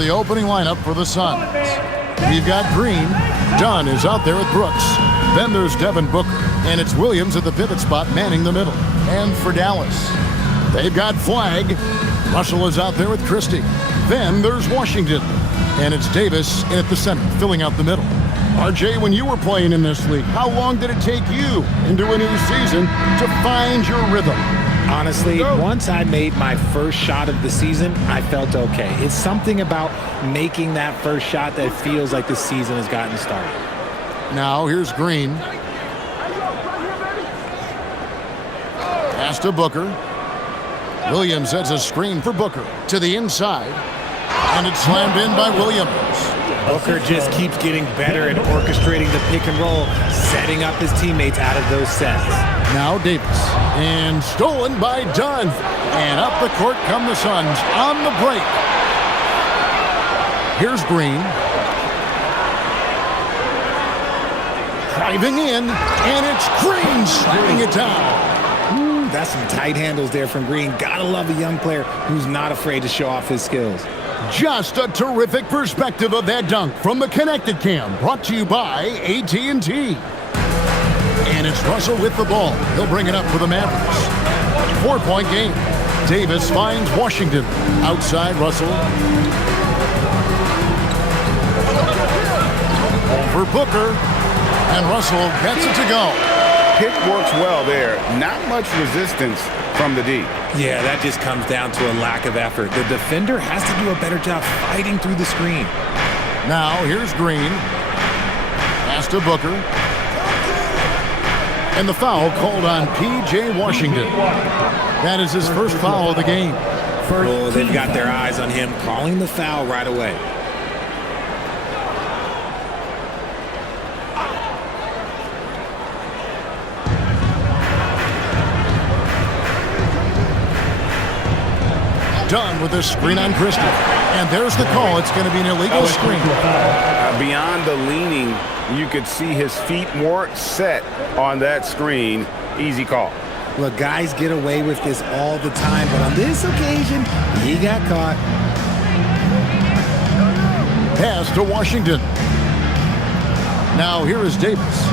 the opening lineup for the Suns. We've got Green. Dunn is out there with Brooks. Then there's Devin Booker. And it's Williams at the pivot spot manning the middle. And for Dallas, they've got Flagg. Russell is out there with Christie. Then there's Washington. And it's Davis in at the center, filling out the middle. RJ, when you were playing in this league, how long did it take you into a new season to find your rhythm? Honestly, once I made my first shot of the season, I felt okay. It's something about making that first shot that feels like the season has gotten started. Now here's Green. Pass to Booker. Williams sets a screen for Booker to the inside. And it's slammed in by Williams. Booker just keeps getting better at orchestrating the pick and roll, setting up his teammates out of those sets. Now Davis. And stolen by Dunn. And up the court come the Suns on the break. Here's Green. Driving in. And it's Green slamming it down. That's some tight handles there from Green. Gotta love a young player who's not afraid to show off his skills. Just a terrific perspective of that dunk from the Connected Cam, brought to you by AT&T. And it's Russell with the ball. He'll bring it up for the Mavericks. 4-point game. Davis finds Washington. Outside Russell. Over Booker. And Russell gets it to go. Pick works well there. Not much resistance from the D. Yeah, that just comes down to a lack of effort. The defender has to do a better job fighting through the screen. Now here's Green. Pass to Booker. And the foul called on P.J. Washington. That is his first foul of the game. Oh, they've got their eyes on him, calling the foul right away. Dunn with a screen on Christie. And there's the call. It's going to be an illegal screen. Beyond the leaning, you could see his feet weren't set on that screen. Easy call. Look, guys get away with this all the time, but on this occasion, he got caught. Pass to Washington. Now here is Davis.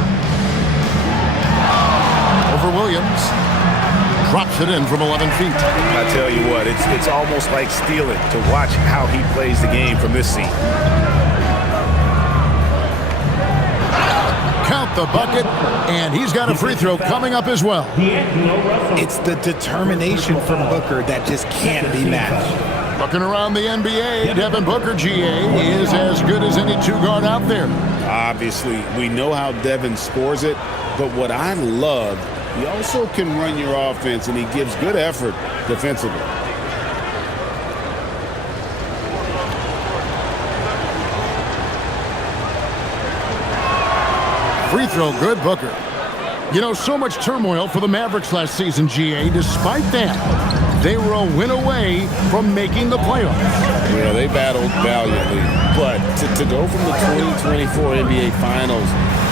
Over Williams. Drops it in from 11 feet. I tell you what, it's almost like stealing to watch how he plays the game from this seat. Count the bucket, and he's got a free throw coming up as well. It's the determination from Booker that just can't be matched. Looking around the NBA, Devin Booker, GA, is as good as any two-guard out there. Obviously, we know how Devin scores it, but what I love, he also can run your offense, and he gives good effort defensively. Free throw, good, Booker. You know, so much turmoil for the Mavericks last season, GA. Despite that, they were a win away from making the playoffs. Yeah, they battled valiantly. But to go from the 2024 NBA Finals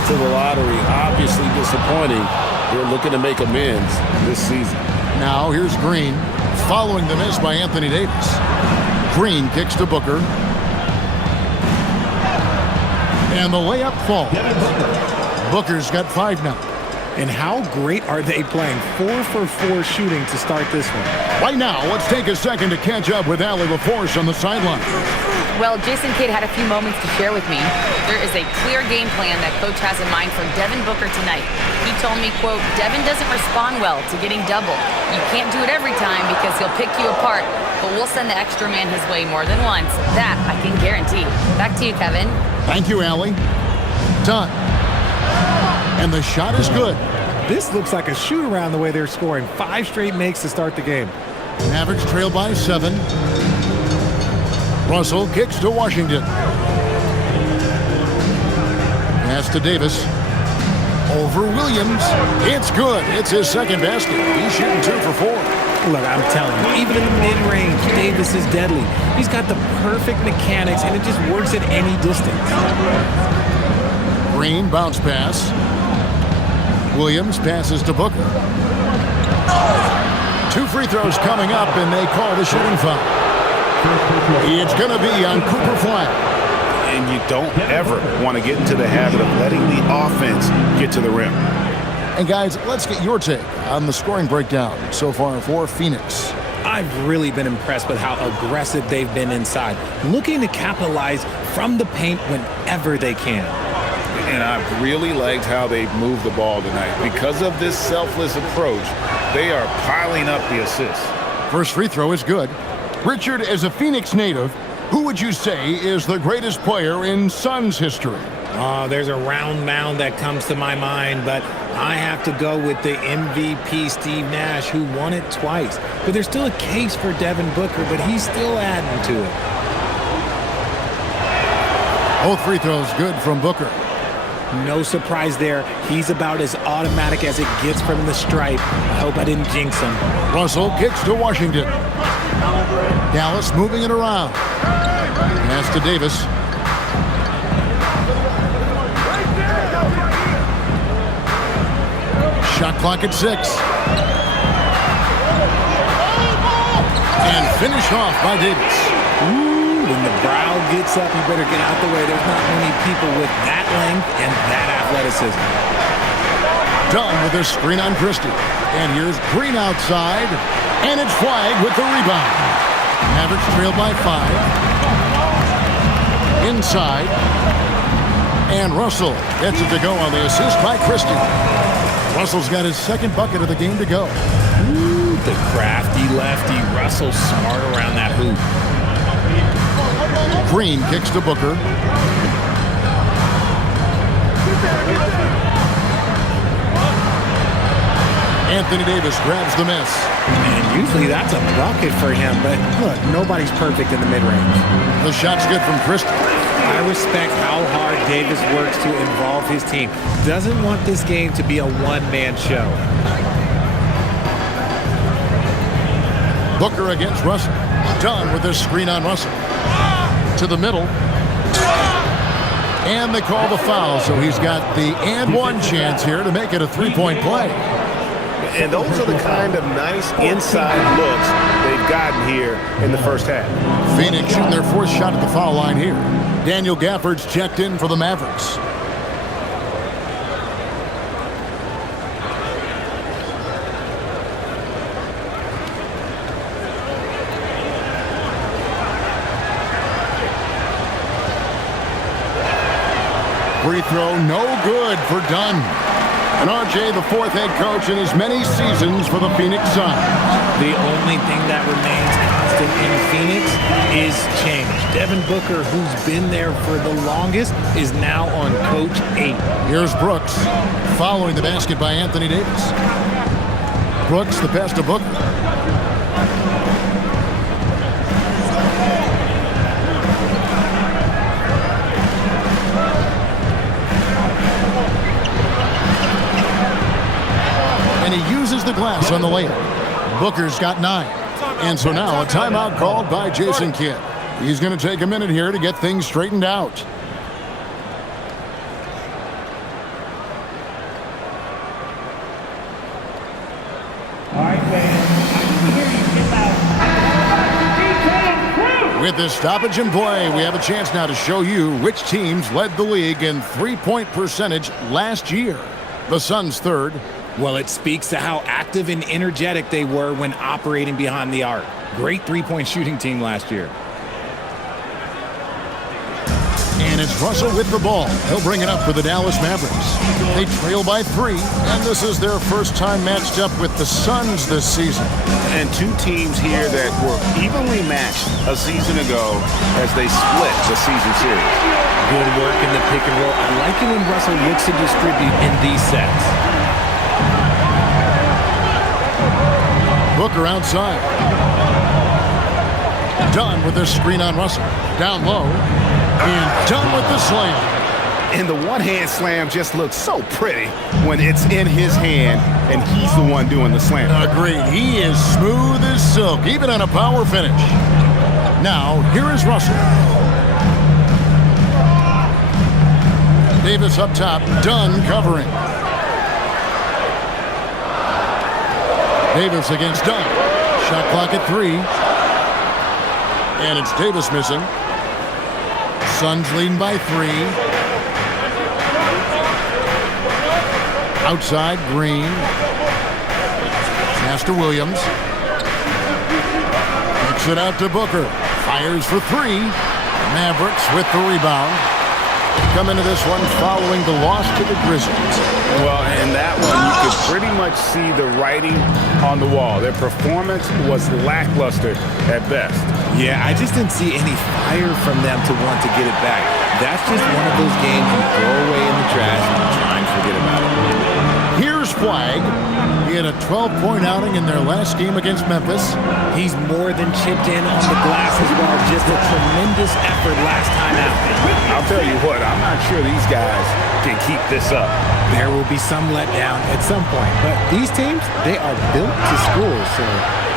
to the lottery, obviously disappointing. They're looking to make amends this season. Now here's Green, following the miss by Anthony Davis. Green kicks to Booker. And the layup falls. Booker's got 5 now. And how great are they playing? 4 for 4 shooting to start this one. Right now, let's take a second to catch up with Allie LaForce on the sideline. Well, Jason Kidd had a few moments to share with me. There is a clear game plan that Coach has in mind for Devin Booker tonight. He told me, quote, Devin doesn't respond well to getting doubled. You can't do it every time because he'll pick you apart, but we'll send the extra man his way more than once. That I can guarantee. Back to you, Kevin. Thank you, Allie. Done. And the shot is good. This looks like a shoot-around the way they're scoring. 5 straight makes to start the game. Mavericks trail by 7. Russell kicks to Washington. Pass to Davis. Over Williams. It's good. It's his second basket. He's shooting 2 for 4. Look, I'm telling you, even in the mid-range, Davis is deadly. He's got the perfect mechanics, and it just works at any distance. Green bounce pass. Williams passes to Booker. 2 free throws coming up, and they call the shooting foul. It's going to be on Cooper Flag. And you don't ever want to get into the habit of letting the offense get to the rim. And guys, let's get your take on the scoring breakdown so far for Phoenix. I've really been impressed with how aggressive they've been inside, looking to capitalize from the paint whenever they can. And I've really liked how they've moved the ball tonight. Because of this selfless approach, they are piling up the assists. First free throw is good. Richard, as a Phoenix native, who would you say is the greatest player in Suns history? There's a round mound that comes to my mind, but I have to go with the MVP Steve Nash, who won it twice. But there's still a case for Devin Booker, but he's still adding to it. Both free throws good from Booker. No surprise there. He's about as automatic as it gets from the stripe. I hope I didn't jinx him. Russell kicks to Washington. Dallas moving it around. Pass to Davis. Shot clock at 6. And finish off by Davis. Ooh, when the brow gets up, you better get out the way. There's not many people with that length and that athleticism. Dunn with a screen on Christie. And here's Green outside. And it's Flag with the rebound. Mavericks trail by 5. Inside. And Russell gets it to go on the assist by Christie. Russell's got his second bucket of the game to go. Ooh, the crafty lefty. Russell smart around that hoop. Green kicks to Booker. Anthony Davis grabs the miss. And usually that's a bucket for him, but look, nobody's perfect in the mid-range. The shot's good from Christie. I respect how hard Davis works to involve his team. Doesn't want this game to be a one-man show. Booker against Russell. Dunn with this screen on Russell. To the middle. And they call the foul, so he's got the and one chance here to make it a three-point play. And those are the kind of nice inside looks they've gotten here in the first half. Phoenix shooting their fourth shot at the foul line here. Daniel Gafford's checked in for the Mavericks. Free throw, no good for Dunn. And RJ, the fourth head coach in as many seasons for the Phoenix Suns. The only thing that remains constant in Phoenix is change. Devin Booker, who's been there for the longest, is now on Coach 8. Here's Brooks, following the basket by Anthony Davis. Brooks, the pass to Booker. And he uses the glass on the layup. Booker's got 9. And so now a timeout called by Jason Kidd. He's going to take a minute here to get things straightened out. With this stoppage in play, we have a chance now to show you which teams led the league in three-point percentage last year. The Suns third. Well, it speaks to how active and energetic they were when operating behind the arc. Great three-point shooting team last year. And it's Russell with the ball. He'll bring it up for the Dallas Mavericks. They trail by 3, and this is their first time matched up with the Suns this season. And two teams here that were evenly matched a season ago as they split the season series. Good work in the pick and roll. I like it when Russell looks to distribute in these sets. Booker outside. Dunn with the screen on Russell. Down low. And Dunn with the slam. And the one-hand slam just looks so pretty when it's in his hand and he's the one doing the slam. Agreed. He is smooth as silk, even on a power finish. Now, here is Russell. Davis up top. Dunn covering. Davis against Dunn. Shot clock at 3. And it's Davis missing. Suns leading by 3. Outside, Green. Pass to Williams. Kicks it out to Booker. Fires for 3. Mavericks with the rebound. Come into this one following the loss to the Grizzlies. Well, in that one, you could pretty much see the writing on the wall. Their performance was lackluster at best. Yeah, I just didn't see any fire from them to want to get it back. That's just one of those games you throw away in the trash and try and forget about it. Here's Flagg. He had a 12-point outing in their last game against Memphis. He's more than chipped in on the glass as well. Just a tremendous effort last time out. I'll tell you what, I'm not sure these guys can keep this up. There will be some letdown at some point, but these teams, they are built to score, so.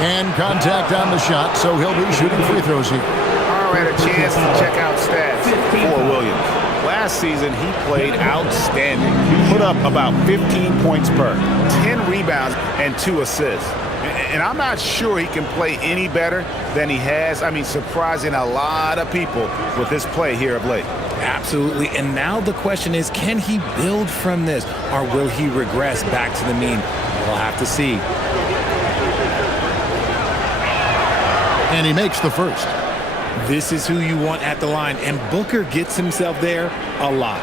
And contact on the shot, so he'll be shooting free throws here. All right, a chance to check out stats for Williams. Last season, he played outstanding. Put up about 15 points per, 10 rebounds, and 2 assists. And I'm not sure he can play any better than he has. I mean, surprising a lot of people with this play here of late. Absolutely. And now the question is, can he build from this, or will he regress back to the mean? We'll have to see. And he makes the first. This is who you want at the line, and Booker gets himself there a lot.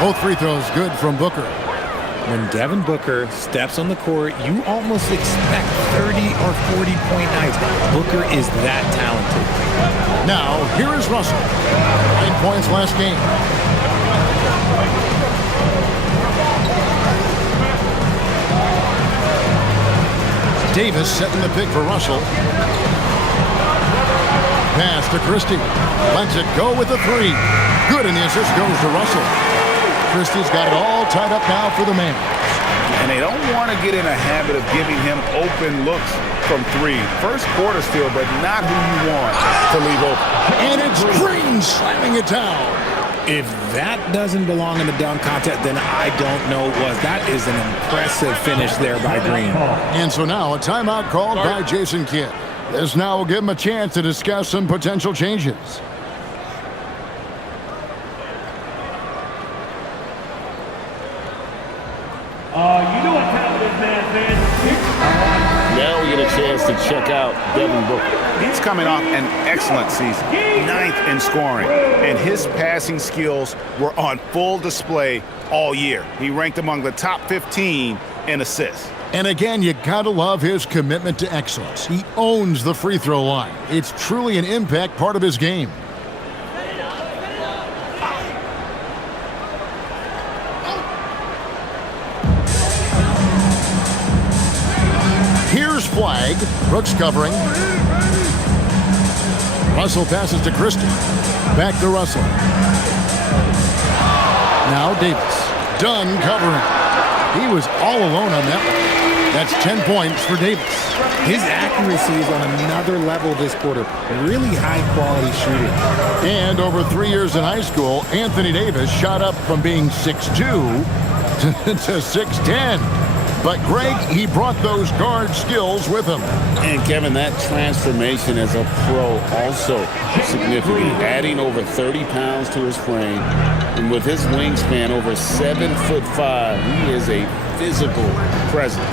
Both free throws good from Booker. When Devin Booker steps on the court, you almost expect 30 or 40-point nights. Booker is that talented. Now, here is Russell. 9 points last game. Davis setting the pick for Russell. Pass to Christie. Lets it go with the 3. Good, and the assist goes to Russell. Christie's got it all tied up now for the man. And they don't want to get in a habit of giving him open looks from 3. First quarter still, but not who you want to leave open. And it's Green slamming it down. If that doesn't belong in the dunk contest, then I don't know what. That is an impressive finish there by Green. And so now a timeout called by Jason Kidd. This now will give him a chance to discuss some potential changes. You know what time it is, man. Now we get a chance to check out Devin Booker. He's coming off an excellent season, 9th in scoring, and his passing skills were on full display all year. He ranked among the top 15 in assists. And again, you gotta love his commitment to excellence. He owns the free throw line. It's truly an impact part of his game. Here's Flagg. Brooks covering. Russell passes to Christie. Back to Russell. Now Davis. Dunn covering. He was all alone on that one. That's 10 points for Davis. His accuracy is on another level this quarter. Really high-quality shooting. And over 3 years in high school, Anthony Davis shot up from being 6'2" to 6'10". But Greg, he brought those guard skills with him. And Kevin, that transformation as a pro also significant, adding over 30 pounds to his frame. And with his wingspan over 7'5", he is a physical presence.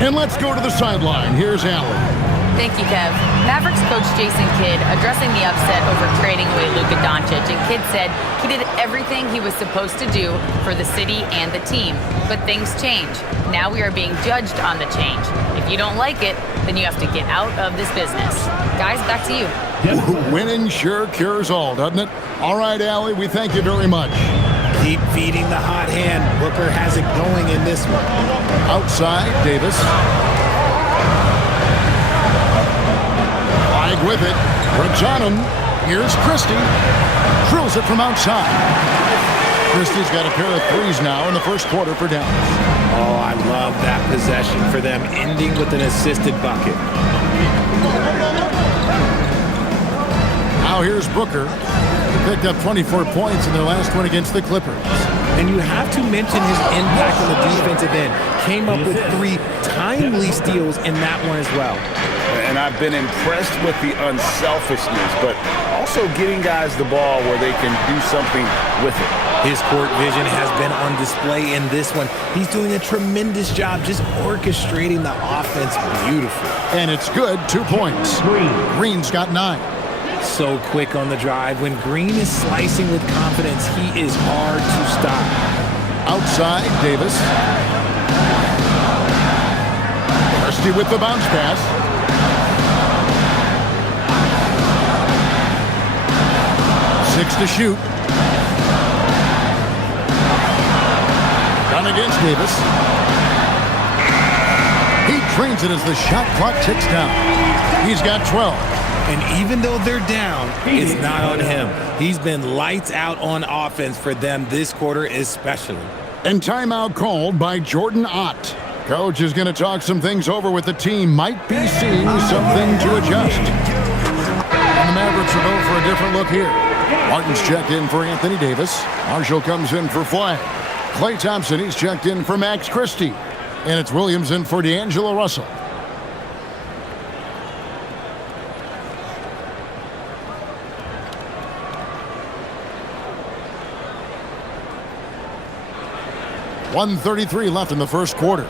And let's go to the sideline. Here's Allen. Thank you, Kev. Mavericks coach Jason Kidd addressing the upset over trading away Luka Doncic, and Kidd said he did everything he was supposed to do for the city and the team. But things change. Now we are being judged on the change. If you don't like it, then you have to get out of this business. Guys, back to you. Winning sure cures all, doesn't it? All right, Allie, we thank you very much. Keep feeding the hot hand. Booker has it going in this one. Outside, Davis. Flagg with it. Brooks on him. Here's Christie. Drills it from outside. Christie's got a pair of 3s now in the first quarter for Dallas. Oh, I love that possession for them, ending with an assisted bucket. Now here's Booker. He picked up 24 points in their last one against the Clippers. And you have to mention his impact on the defensive end. Came up with 3 timely steals in that one as well. And I've been impressed with the unselfishness, but also getting guys the ball where they can do something with it. His court vision has been on display in this one. He's doing a tremendous job just orchestrating the offense beautifully. And it's good, 2 points. Green's got 9. So quick on the drive. When Green is slicing with confidence, he is hard to stop. Outside, Davis. Christie with the bounce pass. Six to shoot. Done against Davis. He drains it as the shot clock ticks down. He's got 12. And even though they're down, it's not on him. He's been lights out on offense for them this quarter especially. And timeout called by Jordan Ott. Coach is going to talk some things over with the team. Might be seeing something to adjust. And the Mavericks will go for a different look here. Martin's checked in for Anthony Davis. Marshall comes in for Flag. Klay Thompson, he's checked in for Max Christie. And it's Williams in for D'Angelo Russell. .133 left in the first quarter.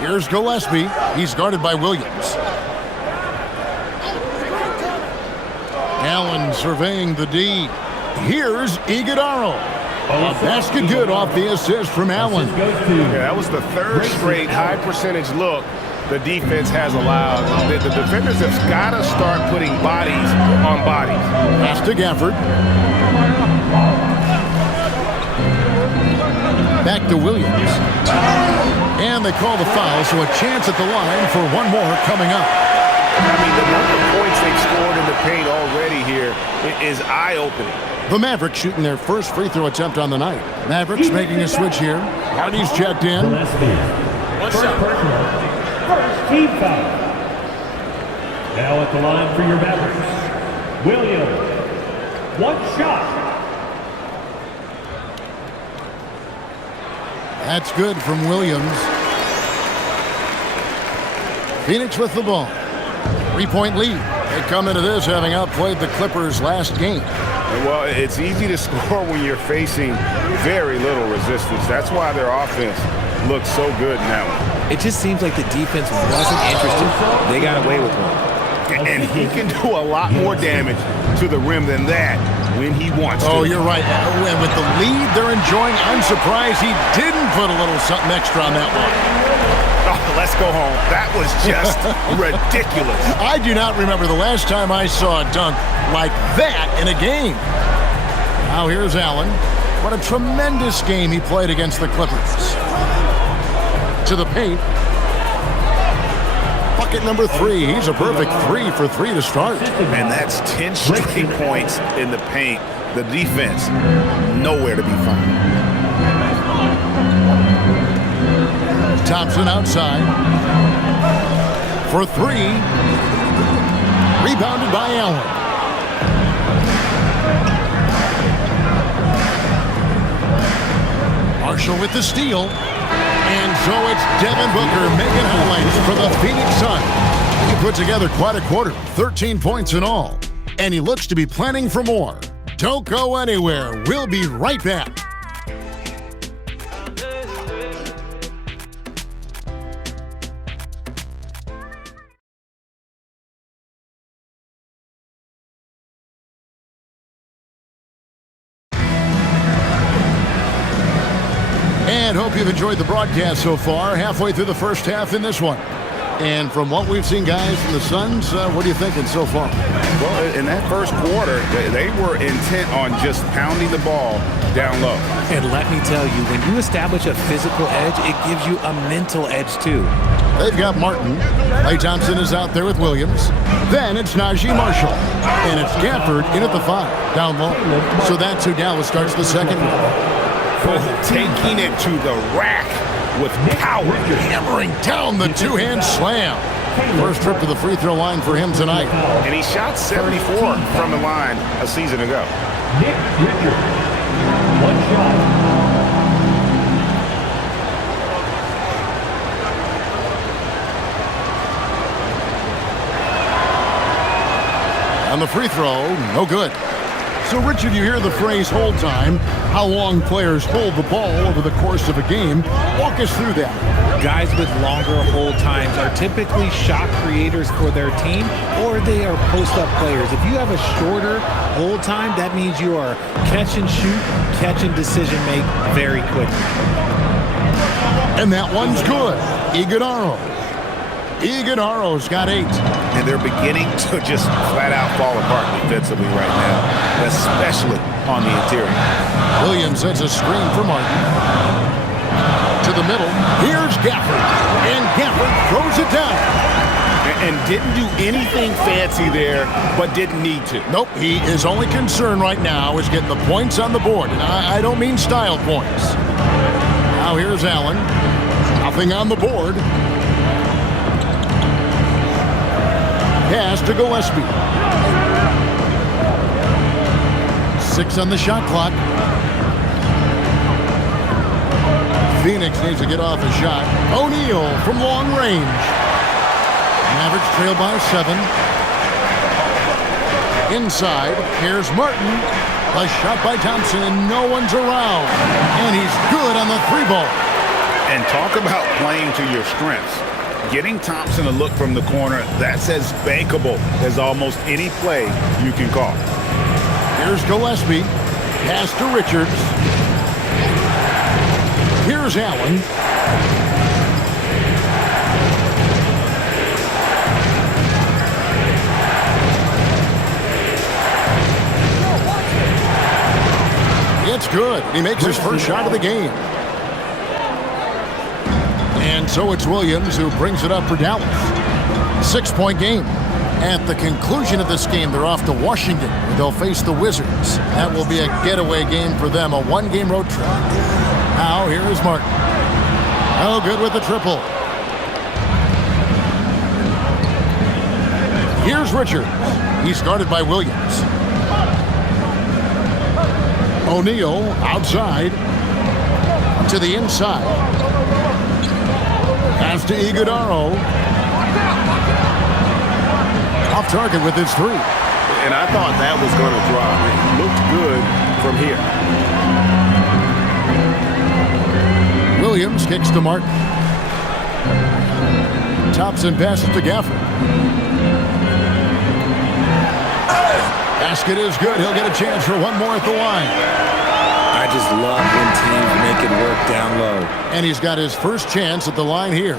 Here's Gillespie. He's guarded by Williams. Allen surveying the D. Here's Iguodala. A basket good off the assist from Allen. Yeah, that was the 3rd straight high percentage look the defense has allowed. The defenders have got to start putting bodies on bodies. Pass to Gafford. Back to Williams. And they call the foul, so a chance at the line for one more coming up. I mean, the number of points they've scored in the paint already here is eye-opening. The Mavericks shooting their first free throw attempt on the night. Mavericks making a switch here. Hardy's checked in. What's up? First team foul. Now at the line for your Mavericks, Williams. 1 shot. That's good from Williams. Phoenix with the ball. 3-point lead. They come into this having outplayed the Clippers last game. Well, it's easy to score when you're facing very little resistance. That's why their offense looks so good in that one. It just seems like the defense wasn't interested. They got away with one. And he can do a lot more damage to the rim than that when he wants to. Oh, you're right. And with the lead they're enjoying, I'm surprised he didn't put a little something extra on that one. Oh, let's go home. That was just ridiculous. I do not remember the last time I saw a dunk like that in a game. Now here's Allen. What a tremendous game he played against the Clippers. To the paint. Bucket number 3. He's a perfect 3 for 3 to start. And that's 10 straight points in the paint. The defense, nowhere to be found. Thompson outside. For 3. Rebounded by Allen. Marshall with the steal. And so it's Devin Booker making highlights for the Phoenix Suns. He put together quite a quarter, 13 points in all. And he looks to be planning for more. Don't go anywhere. We'll be right back. And hope you've enjoyed the broadcast so far. Halfway through the first half in this one. And from what we've seen, guys, from the Suns, what are you thinking so far? Well, in that first quarter, they were intent on just pounding the ball down low. And let me tell you, when you establish a physical edge, it gives you a mental edge too. They've got Martin. Klay Thompson is out there with Williams. Then it's Najee Marshall. And it's Gafford in at the 5, down low. So that's who Dallas starts the second. Taking it to the rack with power. Hammering down the two-hand slam. First trip to the free throw line for him tonight. And he shot 74 from the line a season ago. Nick Richards. One shot. On the free throw, no good. So, Richard, you hear the phrase hold time, how long players hold the ball over the course of a game. Walk us through that. Guys with longer hold times are typically shot creators for their team, or they are post-up players. If you have a shorter hold time, that means you are catch and shoot, catch and decision make very quickly. And that one's good. Iguodala's got 8. And they're beginning to just flat out fall apart defensively right now, especially on the interior. Williams sends a screen for Martin. To the middle. Here's Gafford. And Gafford throws it down. And didn't do anything fancy there, but didn't need to. Nope, his only concern right now is getting the points on the board. And I don't mean style points. Now here's Allen. Nothing on the board. Pass to Gillespie. 6 on the shot clock. Phoenix needs to get off a shot. O'Neal from long range. Mavericks trail by 7. Inside, here's Martin. A shot by Thompson, and no one's around. And he's good on the 3-ball. And talk about playing to your strengths. Getting Thompson a look from the corner, that's as bankable as almost any play you can call. Here's Gillespie. Pass to Richards. Here's Allen. It's good. He makes his first shot of the game. And so it's Williams who brings it up for Dallas. 6-point game. At the conclusion of this game, they're off to Washington, where they'll face the Wizards. That will be a getaway game for them, a 1-game road trip. Now, here is Martin. Oh, good with the triple. Here's Richards. He's guarded by Williams. O'Neal outside to the inside. Pass to Iguodala. Off target with his 3. And I thought that was going to drop. It looked good from here. Williams kicks to Martin. Thompson passes to Gafford. Basket is good. He'll get a chance for one more at the line. I just love when teams make it work down low. And he's got his first chance at the line here.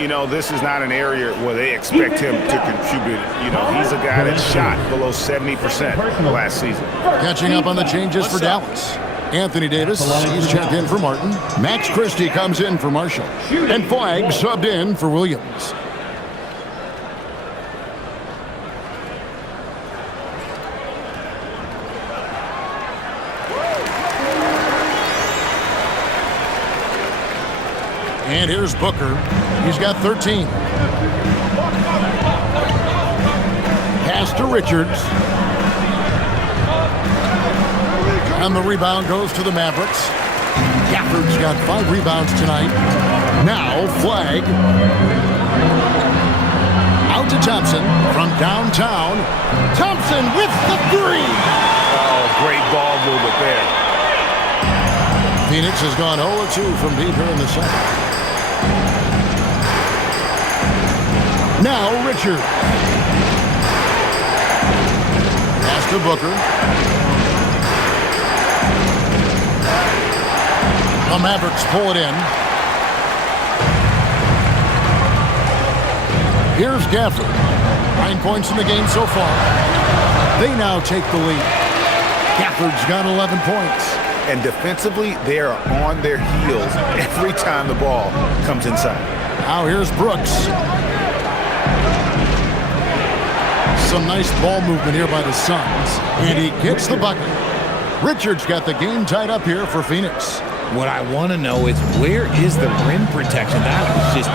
You know, this is not an area where they expect him to contribute. You know, he's a guy that shot below 70% last season. Catching up on the changes for Dallas. Anthony Davis, he's checked in for Martin. Max Christie comes in for Marshall. And Flagg subbed in for Williams. And here's Booker. He's got 13. Pass to Richards. And the rebound goes to the Mavericks. Gafford's got 5 rebounds tonight. Now Flagg. Out to Thompson from downtown. Thompson with the 3. Oh, great ball movement there. Phoenix has gone 0-2 from deep here in the second. Now Richard. Pass to Booker. The Mavericks pull it in. Here's Gafford. 9 points in the game so far. They now take the lead. Gafford's got 11 points. And defensively, they are on their heels every time the ball comes inside. Now here's Brooks. Some nice ball movement here by the Suns. And he gets the bucket. Richards got the game tied up here for Phoenix. What I want to know is, where is the rim protection? That was just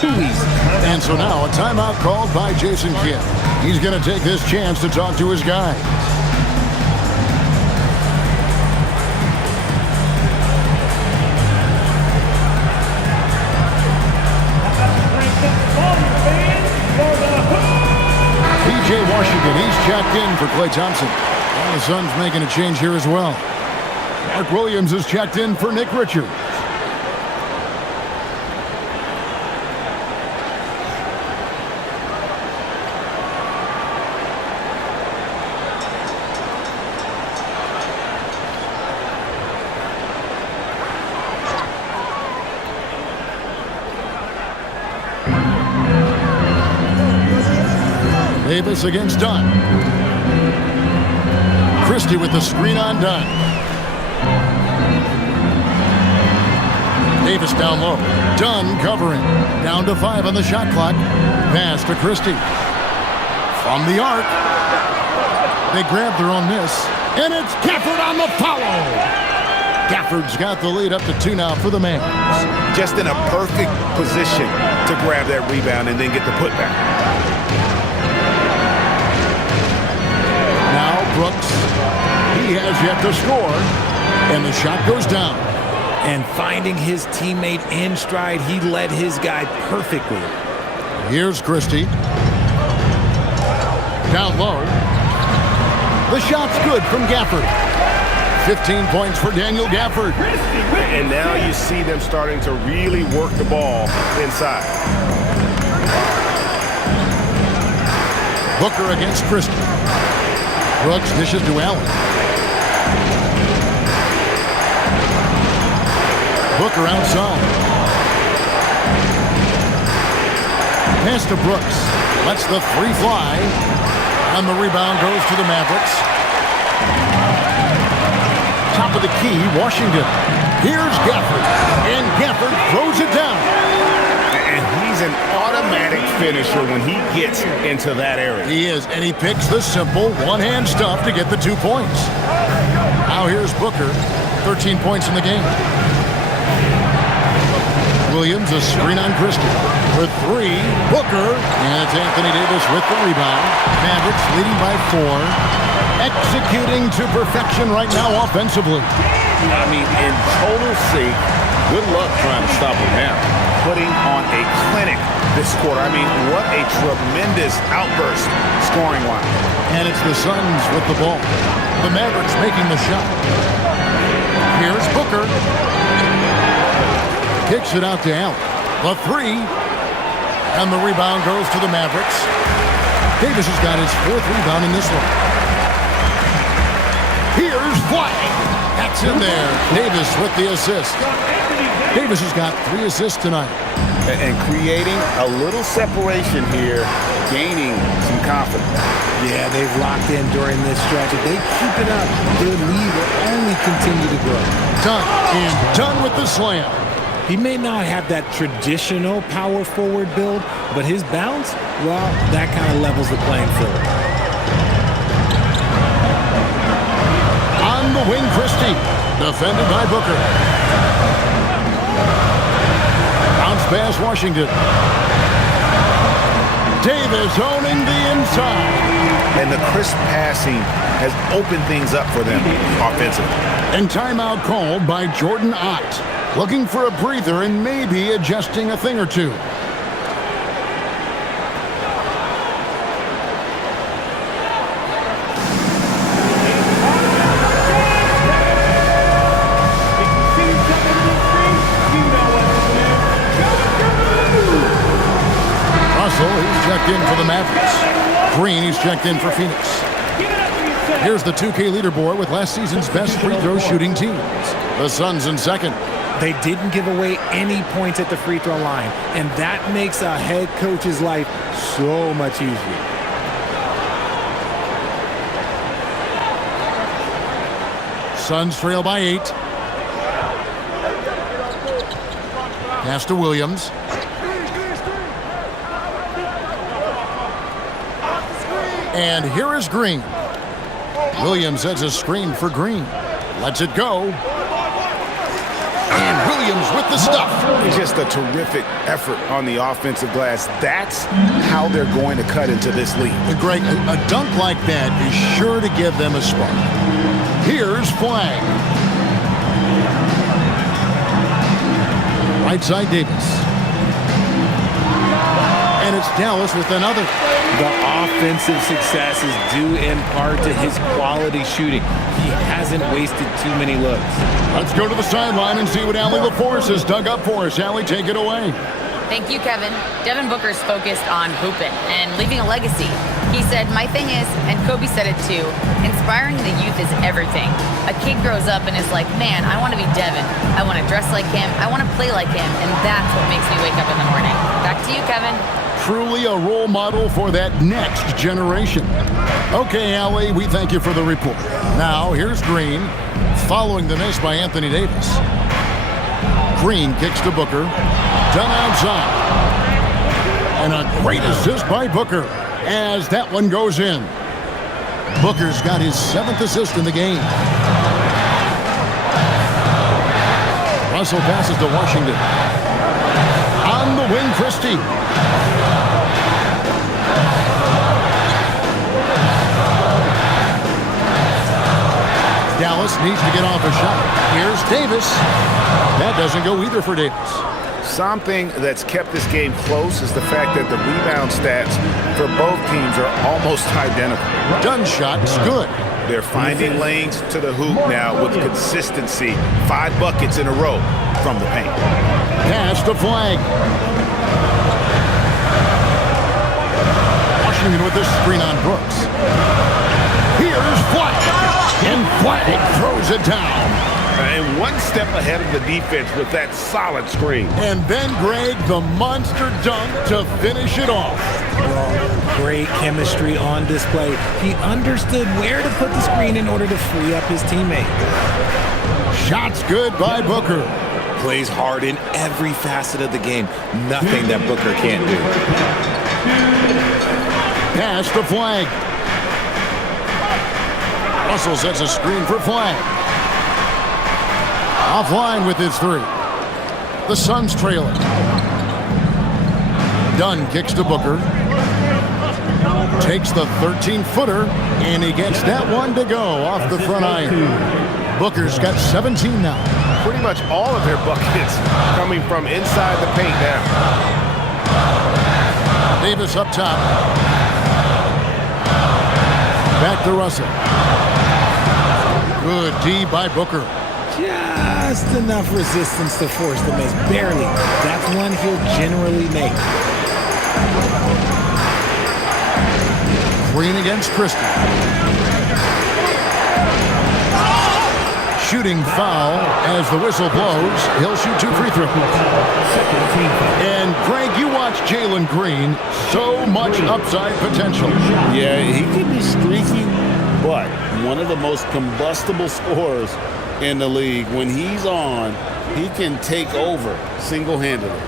too easy. And so now a timeout called by Jason Kidd. He's going to take this chance to talk to his guys. P.J. Washington, he's checked in for Klay Thompson. And the Suns making a change here as well. Mark Williams is checked in for Nick Richards. Davis against Dunn. Christie with the screen on Dunn. Davis down low. Dunn covering. Down to 5 on the shot clock. Pass to Christie. From the arc. They grab their own miss. And it's Gafford on the follow. Gafford's got the lead up to 2 now for the Mavericks. Just in a perfect position to grab that rebound and then get the putback. Now Brooks. He has yet to score. And the shot goes down. And finding his teammate in stride, he led his guy perfectly. Here's Christie. Down low. The shot's good from Gafford. 15 points for Daniel Gafford. And now you see them starting to really work the ball inside. Booker against Christie. Brooks dishes to Allen. Booker outside. Pass to Brooks. Lets the 3 fly. And the rebound goes to the Mavericks. Top of the key, Washington. Here's Gafford. And Gafford throws it down. And he's an automatic finisher when he gets into that area. He is, and he picks the simple one-hand stuff to get the 2 points. Now here's Booker. 13 points in the game. Williams, a screen on Christie. For 3, Booker. And it's Anthony Davis with the rebound. Mavericks leading by 4. Executing to perfection right now offensively. I mean, in total sync. Good luck trying to stop him now. Putting on a clinic this quarter. I mean, what a tremendous outburst scoring-wise. And it's the Suns with the ball. The Mavericks making the shot. Here's Booker. Kicks it out to Allen. The 3. And the rebound goes to the Mavericks. Davis has got his 4th rebound in this one. Here's Flag. That's in there. Davis with the assist. Davis has got 3 assists tonight. And creating a little separation here, gaining some confidence. Yeah, they've locked in during this stretch. If they keep it up, their lead will only continue to grow. Done with the slam. He may not have that traditional power forward build, but his bounce, well, that kind of levels the playing field. On the wing, Christie. Defended by Booker. Bounce pass, Washington. Davis owning the inside. And the crisp passing has opened things up for them offensively. And timeout called by Jordan Ott. Looking for a breather and maybe adjusting a thing or two. Russell, he's checked in for the Mavericks. Green, he's checked in for Phoenix. Here's the 2K leaderboard with last season's best free throw shooting teams. The Suns in second. They didn't give away any points at the free throw line, and that makes a head coach's life so much easier. Suns trail by 8. Pass to Williams. And here is Green. Williams has a screen for Green. Lets it go. Williams with the stuff. Just a terrific effort on the offensive glass. That's how they're going to cut into this lead. Greg, a dunk like that is sure to give them a spark. Here's Flag. Right side Davis. And it's Dallas with another. The offensive success is due in part to his quality shooting. He hasn't wasted too many looks. Let's go to the sideline and see what Allie LaForce has dug up for us. Allie, take it away. Thank you, Kevin. Devin Booker's focused on hooping and leaving a legacy. He said, my thing is, and Kobe said it too, inspiring the youth is everything. A kid grows up and is like, man, I want to be Devin. I want to dress like him. I want to play like him. And that's what makes me wake up in the morning. Back to you, Kevin. Truly a role model for that next generation. Okay, Allie, we thank you for the report. Now, here's Green, following the miss by Anthony Davis. Green kicks to Booker, done outside. And a great assist by Booker as that one goes in. Booker's got his 7th assist in the game. Russell passes to Washington. On the wing, Christie. Dallas needs to get off a shot. Here's Davis. That doesn't go either for Davis. Something that's kept this game close is the fact that the rebound stats for both teams are almost identical. Dunn shot's good. They're finding lanes to the hoop now with consistency. 5 buckets in a row from the paint. Pass to Flag. Washington with this screen on Brooks. Here's Flag. And Flag throws it down. And one step ahead of the defense with that solid screen. And then, Greg, the monster dunk to finish it off. Great chemistry on display. He understood where to put the screen in order to free up his teammate. Shot's good by Booker. Plays hard in every facet of the game. Nothing that Booker can't do. Pass to Flag. Russell sets a screen for Flag. Offline with his 3. The Suns trailing. Dunn kicks to Booker. Takes the 13-footer, and he gets that one to go off the front iron. Booker's got 17 now. Pretty much all of their buckets coming from inside the paint now. Davis up top. Back to Russell. Good D by Booker. Just enough resistance to force the miss. Barely. That's one he'll generally make. Green against Christie. Shooting foul as the whistle blows. He'll shoot 2 free throws. And Greg, you watch Jalen Green. So much upside potential. Yeah, he could be streaky, but one of the most combustible scorers in the league. When he's on, he can take over single-handedly.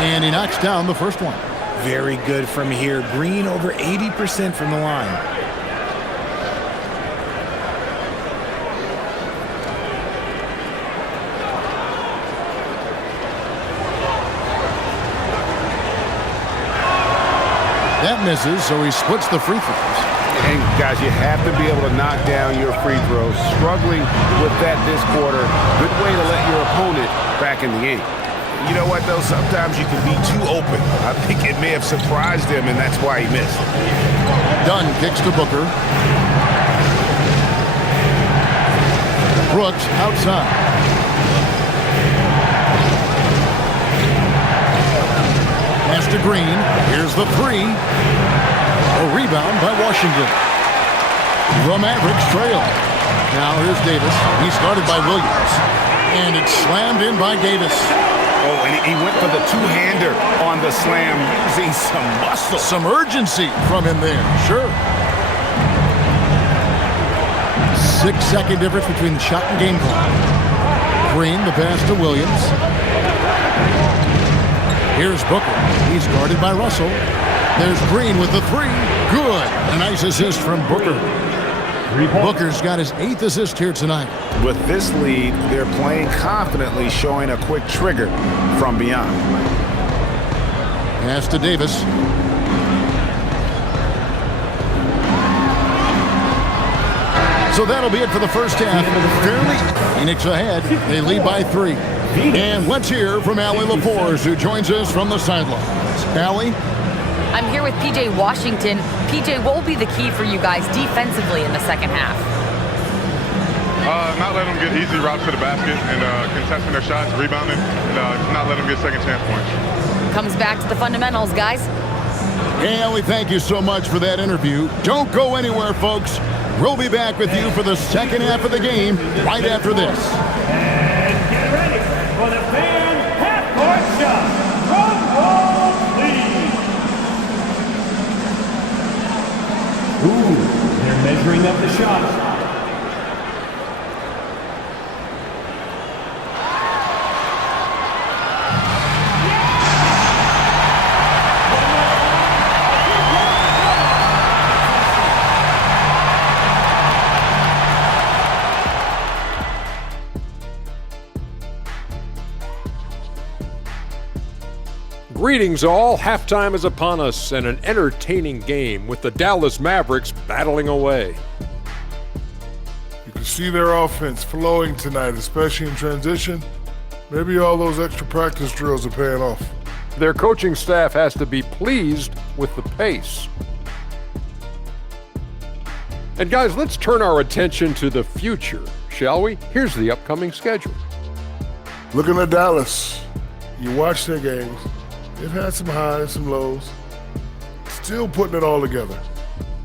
And he knocks down the first one. Very good from here. Green over 80% from the line. That misses, so he splits the free throws. And guys, you have to be able to knock down your free throws. Struggling with that this quarter. Good way to let your opponent back in the game. You know what, though? Sometimes you can be too open. I think it may have surprised him, and that's why he missed. Dunn kicks to Booker. Brooks outside. Pass to Green. Here's the 3. A rebound by Washington. The Mavericks trail. Now here's Davis. He's guarded by Williams. And it's slammed in by Davis. Oh, and he went for the two-hander on the slam, using some muscle. Some urgency from him there, sure. 6-second difference between the shot and game clock. Green, the pass to Williams. Here's Booker. He's guarded by Russell. There's Green with the three. Good. A nice assist from Booker. Booker's got his 8th assist here tonight. With this lead, they're playing confidently, showing a quick trigger from beyond. Pass to Davis. So that'll be it for the first half. Fairly. Phoenix ahead. They lead by 3. And let's hear from Allie LaForce, who joins us from the sidelines. Allie? I'm here with PJ Washington. PJ, what will be the key for you guys defensively in the second half? Not letting them get easy routes to the basket and contesting their shots, rebounding, and not letting them get second chance points. Comes back to the fundamentals, guys. Hey, Allie, thank you so much for that interview. Don't go anywhere, folks. We'll be back with you for the second half of the game right after this. And get ready for the fan half-court shot. Drum roll, please. Ooh, they're measuring up the shot. Greetings all, halftime is upon us and an entertaining game with the Dallas Mavericks battling away. You can see their offense flowing tonight, especially in transition. Maybe all those extra practice drills are paying off. Their coaching staff has to be pleased with the pace. And guys, let's turn our attention to the future, shall we? Here's the upcoming schedule. Looking at Dallas, you watch their games. They've had some highs, some lows. Still putting it all together.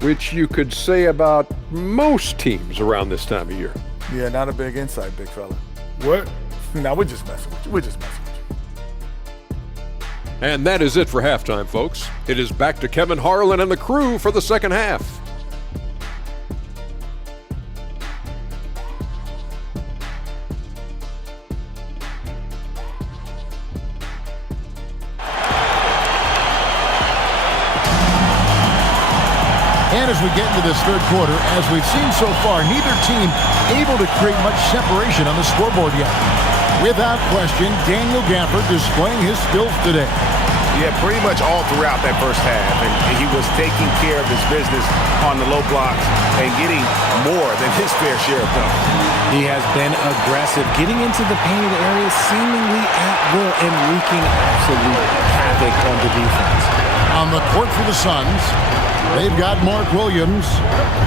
Which you could say about most teams around this time of year. Yeah, not a big insight, big fella. What? No, we're just messing with you. We're just messing with you. And that is it for halftime, folks. It is back to Kevin Harlan and the crew for the second half. And as we get into this third quarter, as we've seen so far, neither team able to create much separation on the scoreboard yet. Without question, Daniel Gafford displaying his skills today. Yeah, pretty much all throughout that first half. And he was taking care of his business on the low blocks and getting more than his fair share of them. He has been aggressive, getting into the painted area seemingly at will and wreaking absolute havoc on the defense. On the court for the Suns, they've got Mark Williams,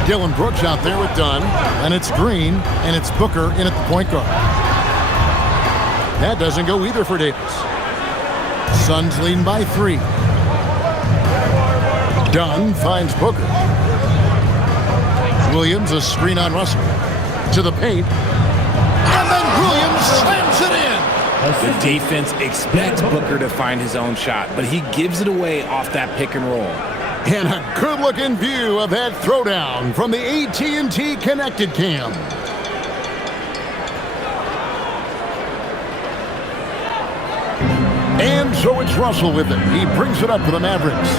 Dylan Brooks out there with Dunn, and it's Green, and it's Booker in at the point guard. That doesn't go either for Davis. Suns leading by 3. Dunn finds Booker. Williams, a screen on Russell. To the paint. And then Williams slams it in. The defense expects Booker to find his own shot, but he gives it away off that pick and roll. And a good-looking view of that throwdown from the AT&T Connected Cam. And so it's Russell with it. He brings it up for the Mavericks.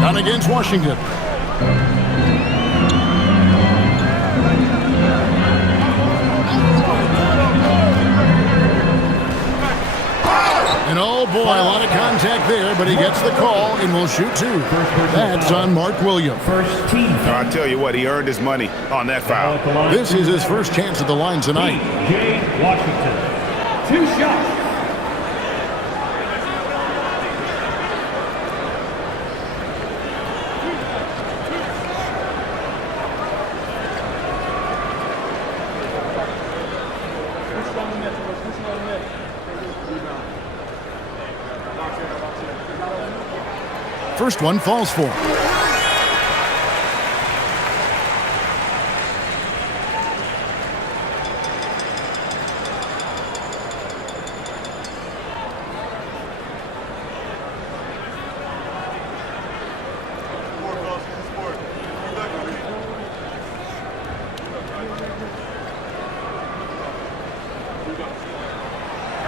Down against Washington. And oh boy, a lot of contact there, but he gets the call and will shoot 2. That's on Mark Williams. I tell you what, he earned his money on that foul. This is his first chance at the line tonight. Jay Washington. 2 shots. First one falls for.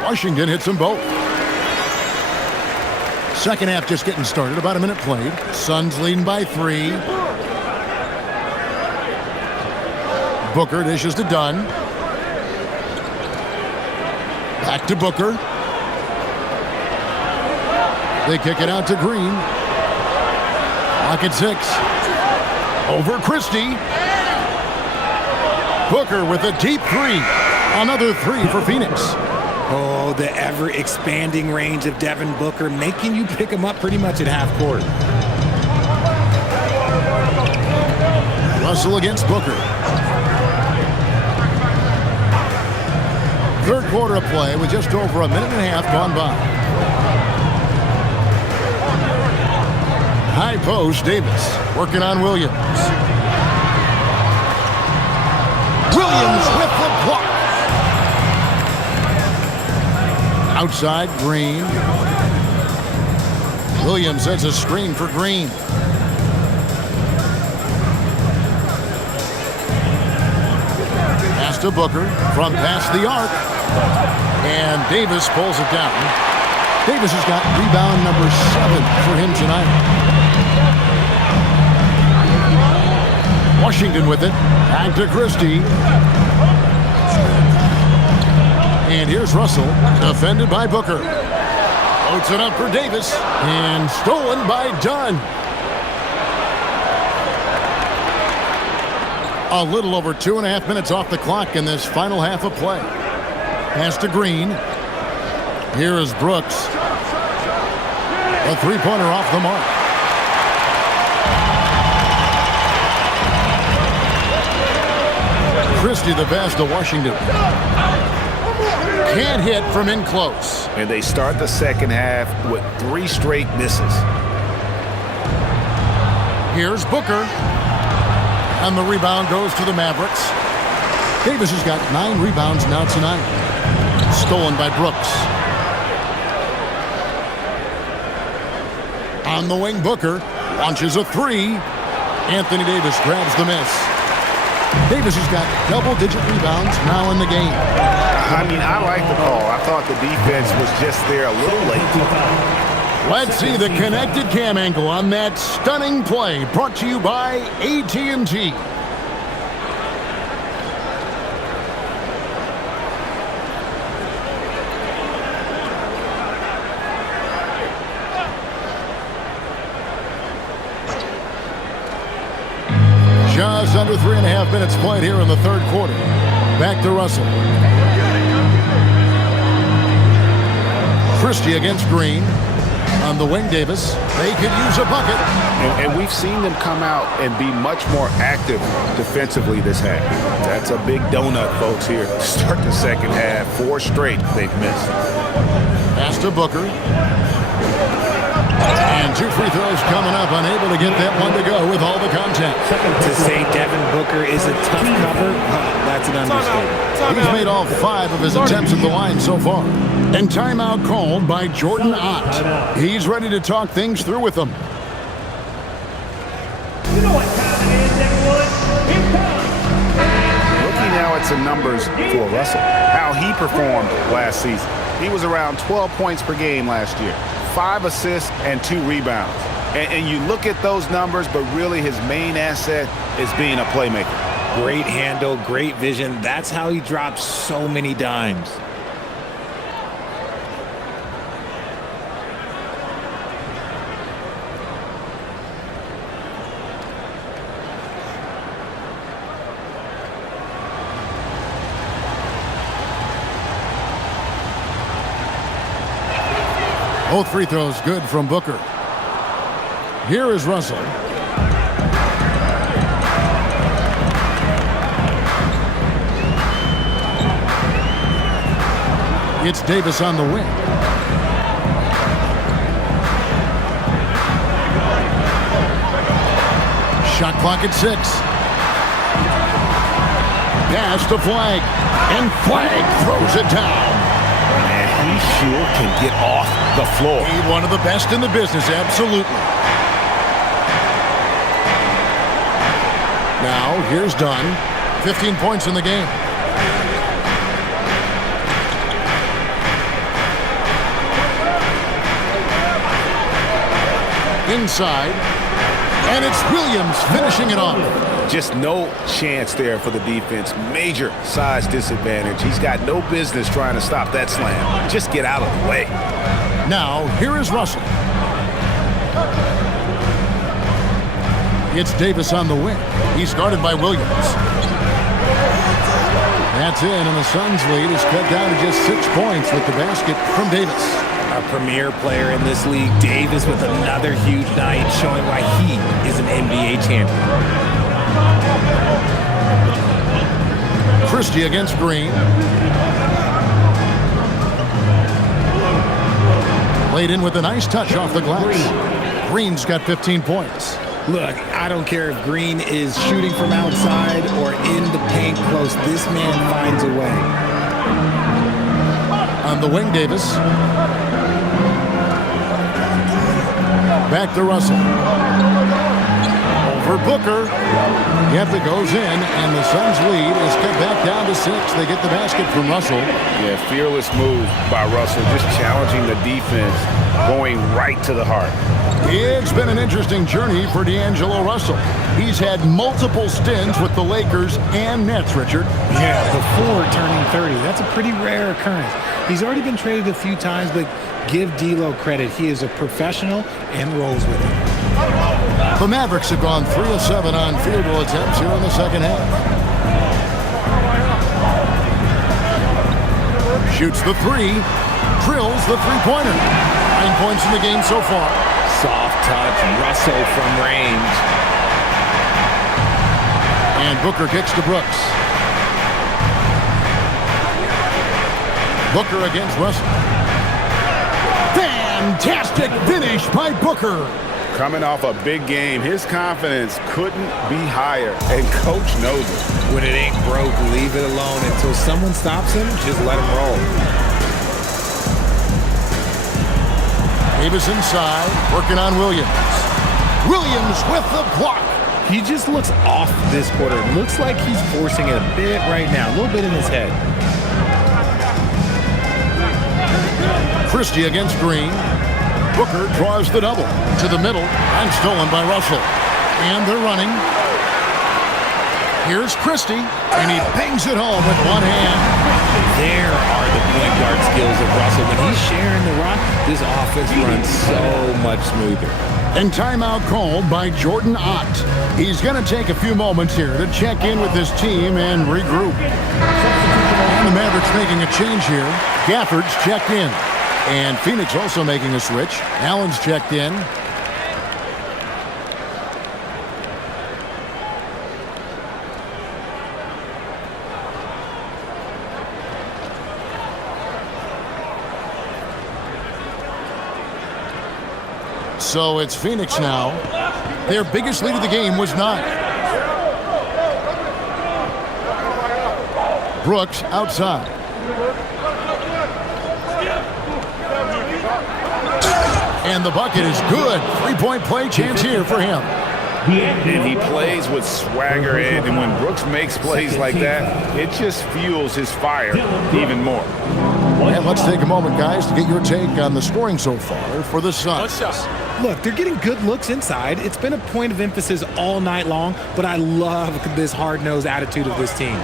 Washington hits them both. Second half just getting started. About a minute played. Suns leading by 3. Booker dishes to Dunn. Back to Booker. They kick it out to Green. Lock at 6. Over Christie. Booker with a deep 3. Another 3 for Phoenix. Oh, the ever-expanding range of Devin Booker, making you pick him up pretty much at half court. Russell against Booker. Third quarter of play with just over a minute and a half gone by. High post, Davis working on Williams. Williams with the block. Outside, Green. Williams sets a screen for Green. Pass to Booker from past the arc. And Davis pulls it down. Davis has got rebound number 7 for him tonight. Washington with it. Back to Christie. And here's Russell, defended by Booker. Floats it up for Davis. And stolen by Dunn. A little over 2.5 minutes off the clock in this final half of play. Pass to Green. Here is Brooks. A three-pointer off the mark. Christie the pass to Washington. Can't hit from in close. And they start the second half with 3 straight misses. Here's Booker. And the rebound goes to the Mavericks. Davis has got 9 rebounds now tonight. Stolen by Brooks. On the wing, Booker launches a 3. Anthony Davis grabs the miss. Davis has got double-digit rebounds now in the game. I mean, I like the call. I thought the defense was just there a little late. Let's see the connected cam angle on that stunning play, brought to you by AT&T. Just under 3.5 minutes played here in the third quarter. Back to Russell. Christie against Green. On the wing, Davis. They could use a bucket. And we've seen them come out and be much more active defensively this half. That's a big donut, folks, here. Start the second half. 4 straight they've missed. Pass to Booker. And 2 free throws coming up. Unable to get that one to go with all the contact. To say Devin Booker is a tough cover, that's an understatement. He's made all 5 of his attempts at the line so far. And timeout called by Jordan Ott. He's ready to talk things through with them. You know what time it is, everyone? Here comes. Looking now at some numbers for Russell, how he performed last season. He was around 12 points per game last year, 5 assists and 2 rebounds. And you look at those numbers, but really his main asset is being a playmaker. Great handle, great vision. That's how he drops so many dimes. Both free throws good from Booker. Here is Russell. It's Davis on the wing. Shot clock at 6. Pass to Flag. And Flag throws it down. He sure can get off the floor. He's one of the best in the business, absolutely. Now, here's Dunn. 15 points in the game. Inside. And it's Williams finishing it off. Just no chance there for the defense. Major size disadvantage. He's got no business trying to stop that slam. Just get out of the way. Now, here is Russell. It's Davis on the wing. He's guarded by Williams. That's in, and the Suns' lead is cut down to just 6 points with the basket from Davis. A premier player in this league, Davis with another huge night, showing why he is an NBA champion. Christie against Green. Laid in with a nice touch off the glass. Green's got 15 points. Look, I don't care if Green is shooting from outside or in the paint close. This man finds a way. On the wing, Davis. Back to Russell. Over Booker. Yet goes in, and the Suns' lead is cut back down to 6. They get the basket from Russell. Yeah, fearless move by Russell, just challenging the defense, going right to the heart. It's been an interesting journey for D'Angelo Russell. He's had multiple stints with the Lakers and Nets, Richard. Yeah, before turning 30. That's a pretty rare occurrence. He's already been traded a few times, but give D'Lo credit. He is a professional and rolls with it. The Mavericks have gone 3 of 7 on field goal attempts here in the second half. Shoots the 3, drills the three-pointer. 9 points in the game so far. Soft touch, Russell from range. And Booker kicks to Brooks. Booker against Russell. Fantastic finish by Booker. Coming off a big game, his confidence couldn't be higher, and Coach knows it. When it ain't broke, leave it alone. Until someone stops him, just let him roll. Davis inside, working on Williams. Williams with the block. He just looks off this quarter. Looks like he's forcing it a bit right now, a little bit in his head. Christie against Green. Booker draws the double to the middle and stolen by Russell. And they're running. Here's Christie, and he bangs it home with one hand. There are the point guard skills of Russell. When he's sharing the rock, this offense runs so much smoother. And timeout called by Jordan Ott. He's going to take a few moments here to check in with his team and regroup. And the Mavericks making a change here. Gafford's checked in. And Phoenix also making a switch. Allen's checked in. So it's Phoenix now. Their biggest lead of the game was 9. Brooks outside. And the bucket is good. 3-point play chance here for him. And he plays with swagger, and when Brooks makes plays like that, it just fuels his fire even more. And let's take a moment, guys, to get your take on the scoring so far for the Suns. Look, they're getting good looks inside. It's been a point of emphasis all night long, but I love this hard-nosed attitude of this team.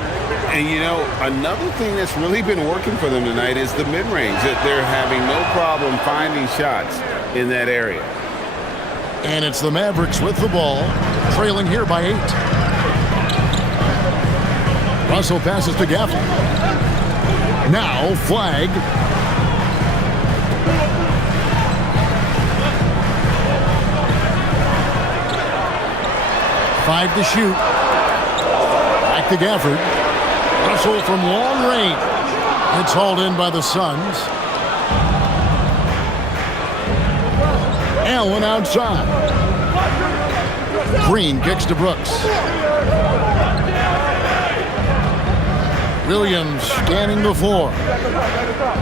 And, you know, another thing that's really been working for them tonight is the mid-range. That they're having no problem finding shots in that area. And it's the Mavericks with the ball, trailing here by 8. Russell passes to Gafford. Now, flag. Five to shoot. Back to Gafford. Russell from long range. It's hauled in by the Suns. Allen outside. Green kicks to Brooks. Williams scanning the floor.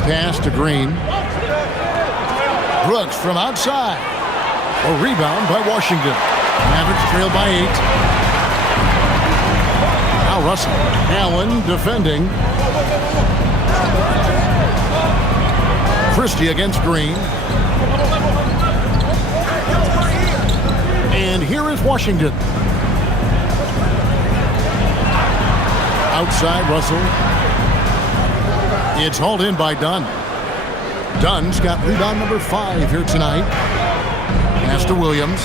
Pass to Green. Brooks from outside. A rebound by Washington. Mavericks trail by 8. Now Russell. Allen defending. Christie against Green. Washington. Outside Russell. It's hauled in by Dunn. Dunn's got rebound number 5 here tonight. Pass to Williams.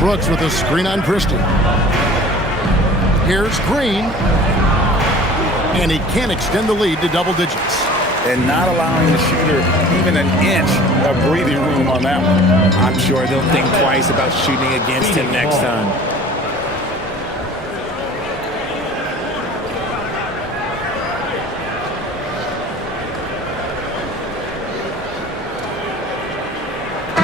Brooks with a screen on Christie. Here's Green. And he can't extend the lead to double digits. And not allowing the shooter even an inch of breathing room on that one. I'm sure they'll think twice about shooting against him next time.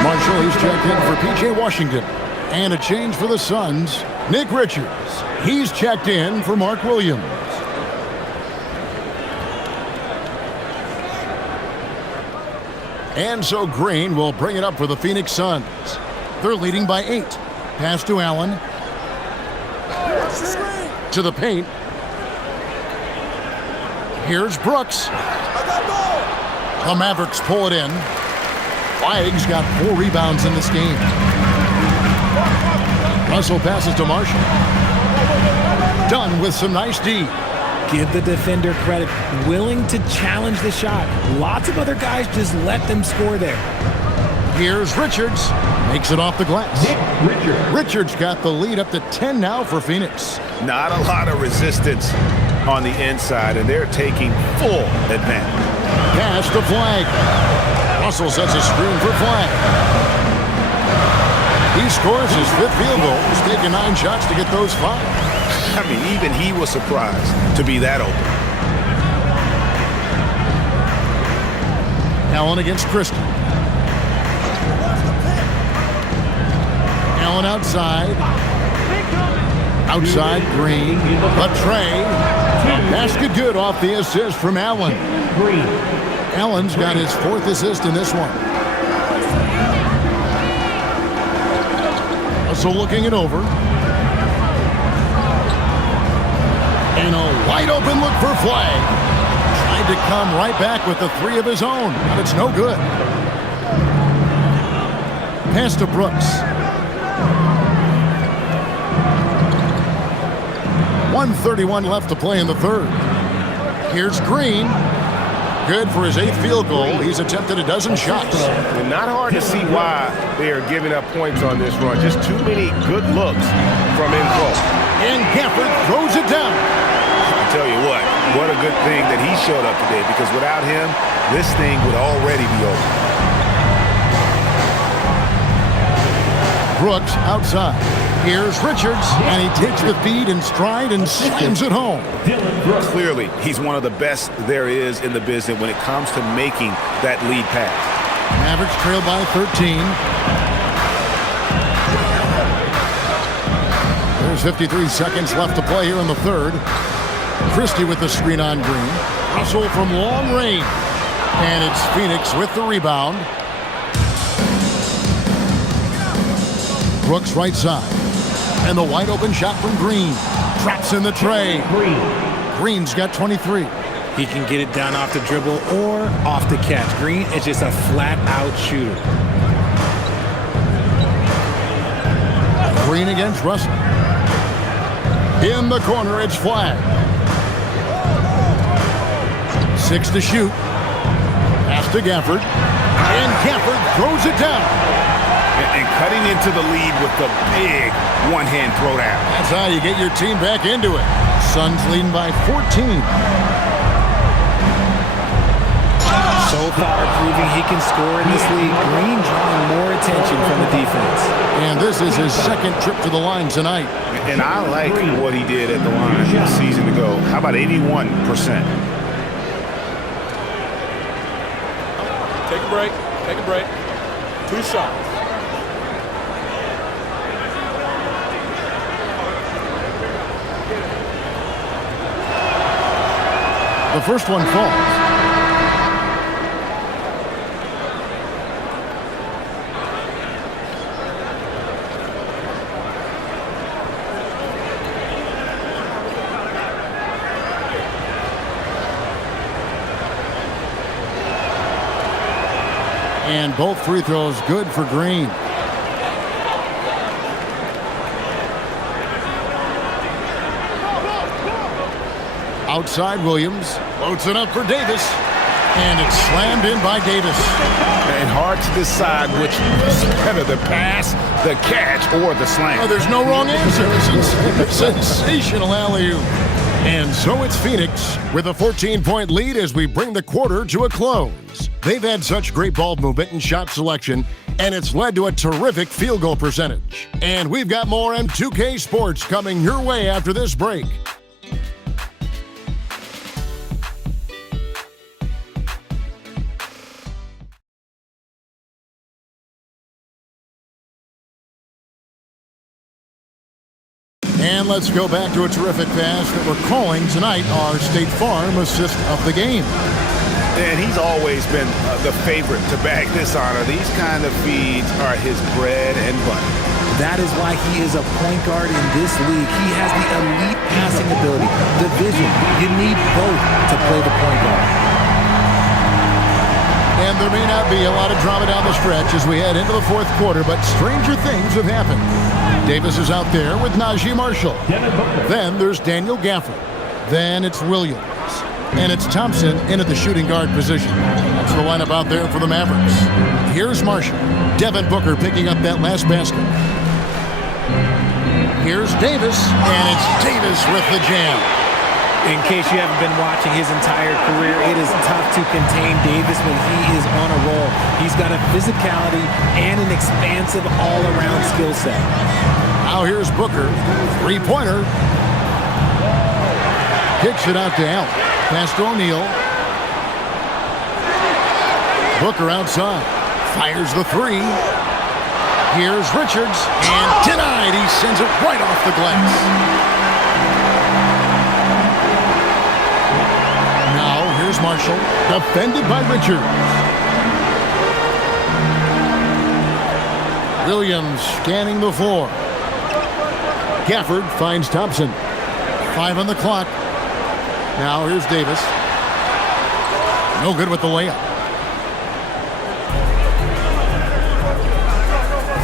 Marshall, he's checked in for P.J. Washington. And a change for the Suns. Nick Richards. He's checked in for Mark Williams. And so Green will bring it up for the Phoenix Suns. They're leading by 8. Pass to Allen. To the paint. Here's Brooks. The Mavericks pull it in. Flag's got 4 rebounds in this game. Russell passes to Marshall. Dunn with some nice D. Give the defender credit. Willing to challenge the shot. Lots of other guys just let them score there. Here's Richards. Makes it off the glass. Richards got the lead up to 10 now for Phoenix. Not a lot of resistance on the inside, and they're taking full advantage. Pass to Flag. Russell sets a screen for Flag. He scores his 5th field goal. He's taken 9 shots to get those 5. I mean, even he was surprised to be that open. Allen against Christie. Allen outside. Outside Green. But Trey. Basket good off the assist from Allen. Allen's got his 4th assist in this one. So looking it over. And a wide open look for Flag. Tried to come right back with the 3 of his own, but it's no good. Pass to Brooks. 1:31 left to play in the 3rd. Here's Green. Good for his 8th field goal. He's attempted a dozen shots. And not hard to see why they are giving up points on this run. Just too many good looks from in close. And Gafford throws it down. I tell you what a good thing that he showed up today, because without him, this thing would already be over. Brooks outside. Here's Richards, and he takes the feed in stride and slams it home. Clearly, he's one of the best there is in the business when it comes to making that lead pass. Mavericks trail by 13. There's 53 seconds left to play here in the 3rd. Christie with the screen on Green. Russell from long range. And it's Phoenix with the rebound. Brooks right side. And the wide open shot from Green. Traps in the tray. Green's got 23. He can get it done off the dribble or off the catch. Green is just a flat-out shooter. Green against Russell. In the corner, it's Flag. 6 to shoot. Pass to Gafford. And Gafford throws it down. And cutting into the lead with the big one-hand throwdown. That's how you get your team back into it. Suns leading by 14. So far proving he can score in this league. Green drawing more attention from the defense. And this is his 2nd trip to the line tonight. And I like what he did at the line a season ago. How about 81%? Take a break. Take a break. 2 shots. The first one falls. And both free throws good for Green. Outside Williams. Floats it up for Davis. And it's slammed in by Davis. And hard to decide which is better, the pass, the catch, or the slam. Oh, there's no wrong answer. Sensational alley-oop. And so it's Phoenix with a 14-point lead as we bring the quarter to a close. They've had such great ball movement and shot selection, and it's led to a terrific field goal percentage. And we've got more M2K Sports coming your way after this break. And let's go back to a terrific pass that we're calling tonight our State Farm assist of the game. And he's always been the favorite to bag this honor. These kind of feeds are his bread and butter. That is why he is a point guard in this league. He has the elite passing ability, the vision. You need both to play the point guard. And there may not be a lot of drama down the stretch as we head into the fourth quarter, but stranger things have happened. Davis is out there with Najee Marshall. Then there's Daniel Gafford. Then it's Williams. And it's Thompson in at the shooting guard position. That's the lineup out there for the Mavericks. Here's Marshall. Devin Booker picking up that last basket. Here's Davis, and it's Davis with the jam. In case you haven't been watching his entire career, it is tough to contain Davis when he is on a roll. He's got a physicality and an expansive all-around skill set. Now here's Booker. Three-pointer. Kicks it out to Allen. Pass to O'Neal. Booker outside. Fires the three. Here's Richards. And denied. He sends it right off the glass. Here's Marshall, defended by Richards. Williams scanning the floor. Gafford finds Thompson. 5 on the clock. Now here's Davis. No good with the layup.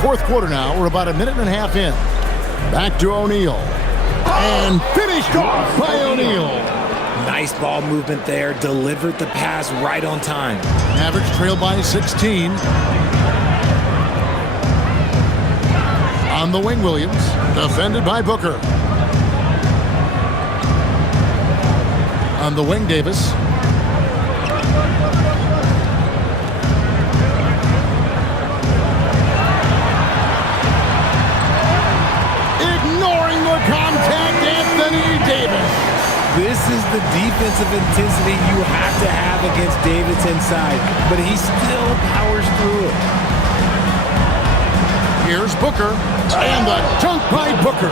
Fourth quarter now. We're about a minute and a half in. Back to O'Neal. And finished off by O'Neal. Nice ball movement there. Delivered the pass right on time. Mavericks trail by 16. On the wing, Williams. Defended by Booker. On the wing, Davis. Ignoring the contact, Anthony Davis. This is the defensive intensity you have to have against Davis inside, but he still powers through it. Here's Booker, and the dunk by Booker.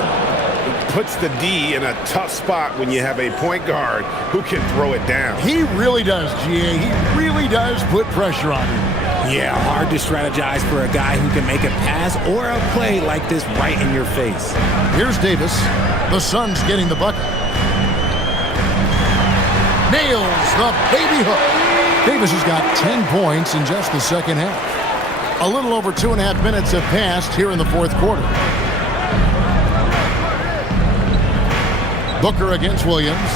Puts the D in a tough spot when you have a point guard who can throw it down. He really does, GA. He really does put pressure on him. Yeah, hard to strategize for a guy who can make a pass or a play like this right in your face. Here's Davis. The Suns getting the bucket. Nails the baby hook. Davis has got 10 points in just the second half. A little over 2.5 minutes have passed here in the fourth quarter. Booker against Williams.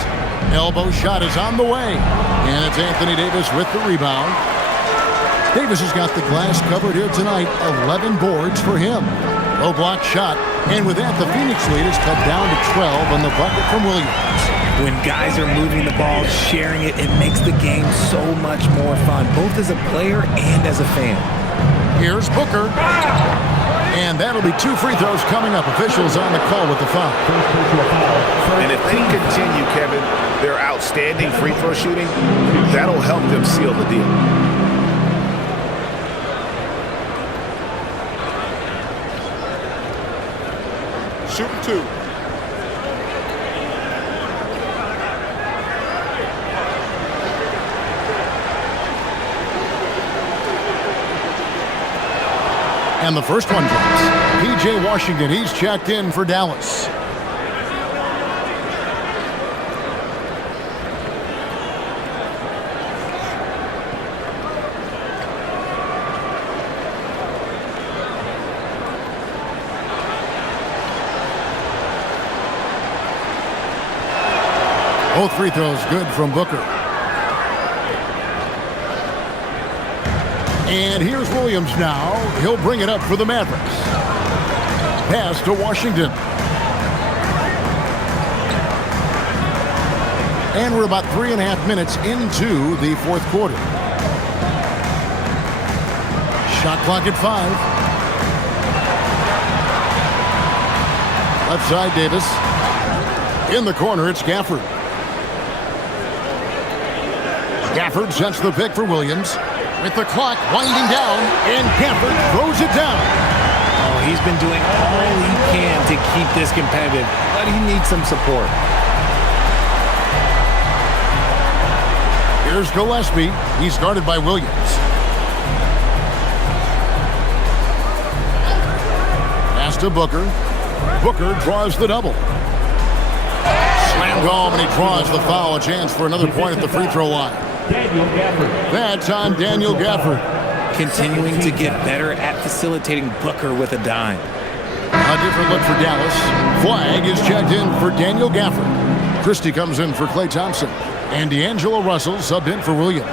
Elbow shot is on the way. And it's Anthony Davis with the rebound. Davis has got the glass covered here tonight. 11 boards for him. Low block shot. And with that, the Phoenix lead is cut down to 12 on the bucket from Williams. When guys are moving the ball, sharing it, it makes the game so much more fun, both as a player and as a fan. Here's Booker. And that'll be 2 free throws coming up. Officials on the call with the foul. And if they continue, Kevin, their outstanding free throw shooting, that'll help them seal the deal. Shooting 2. And the first one drops. P.J. Washington, he's checked in for Dallas. Both free throws good from Booker. And here's Williams now. He'll bring it up for the Mavericks. Pass to Washington. And we're about 3.5 minutes into the fourth quarter. Shot clock at 5. Left side, Davis. In the corner, it's Gafford. Gafford sets the pick for Williams. With the clock winding down, and Gafford throws it down. Oh, he's been doing all he can to keep this competitive, but he needs some support. Here's Gillespie. He's guarded by Williams. Pass to Booker. Booker draws the double. Slammed home, and he draws the foul. A chance for another point at the free throw line. That's on Daniel Gafford. Continuing to get better at facilitating Booker with a dime. A different look for Dallas. Flag is checked in for Daniel Gafford. Christie comes in for Klay Thompson. And D'Angelo Russell subbed in for Williams.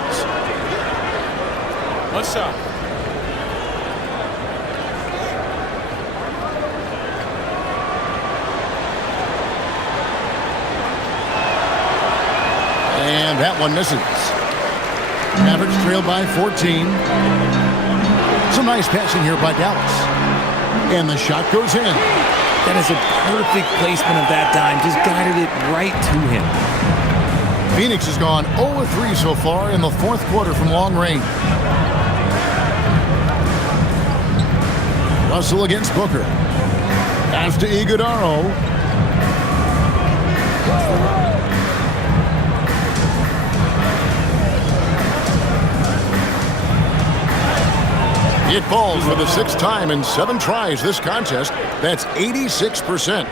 One shot. And that one misses. Mavericks trail by 14. Some nice passing here by Dallas. And the shot goes in. That is a perfect placement of that dime. Just guided it right to him. Phoenix has gone 0-3 so far in the fourth quarter from long range. Russell against Booker. Pass to Iguodala. It falls for the 6th time in 7 tries this contest. That's 86%.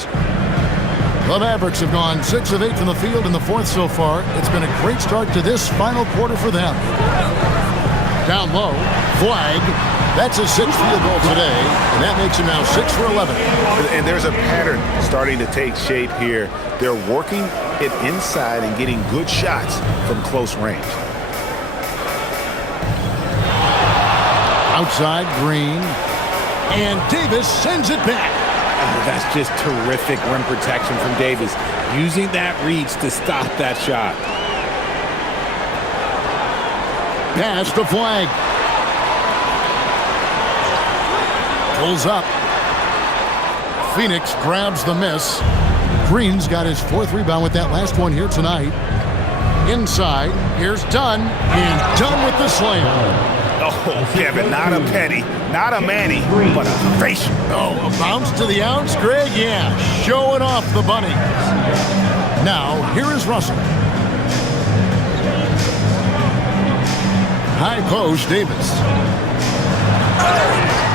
The Mavericks have gone 6 of 8 from the field in the fourth so far. It's been a great start to this final quarter for them. Down low, flag. That's his 6th field goal today, and that makes him now 6 for 11. And there's a pattern starting to take shape here. They're working it inside and getting good shots from close range. Outside, Green. And Davis sends it back. Oh, that's just terrific rim protection from Davis. Using that reach to stop that shot. Pass to Flag. Pulls up. Phoenix grabs the miss. Green's got his 4th rebound with that last one here tonight. Inside, here's Dunn. And Dunn with the slam. Oh, Kevin, not a penny, not a Manny, but a face. Oh, a bounce to the outs, Greg? Yeah, showing off the bunnies. Now, here is Russell. High post, Davis.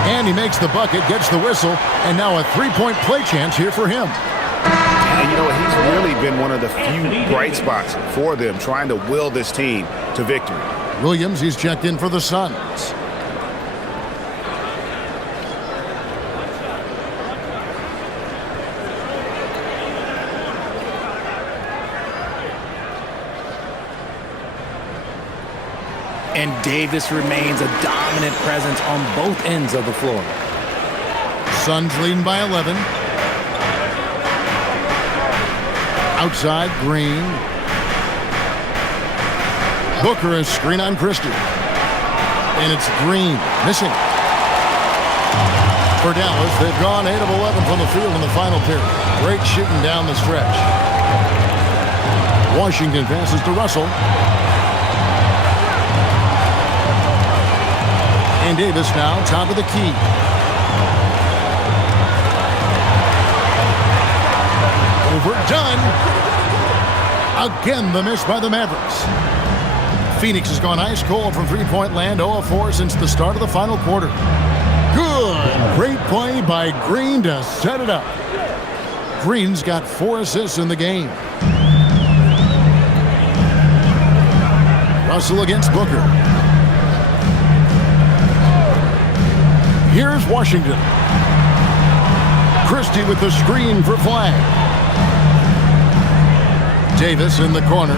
And he makes the bucket, gets the whistle, and now a 3-point play chance here for him. And you know what? He's really been one of the few bright spots for them, trying to will this team to victory. Williams, he's checked in for the Suns. And Davis remains a dominant presence on both ends of the floor. Suns leading by 11. Outside, Green. Booker is screen on Christie. And it's Green missing. For Dallas, they've gone 8 of 11 from the field in the final period. Great shooting down the stretch. Washington passes to Russell. And Davis now top of the key. Overdone. Again, the miss by the Mavericks. Phoenix has gone ice cold from three-point land, 0 of 4 since the start of the final quarter. Good. Great play by Green to set it up. Green's got 4 assists in the game. Russell against Booker. Here's Washington. Christie with the screen for Flag. Davis in the corner.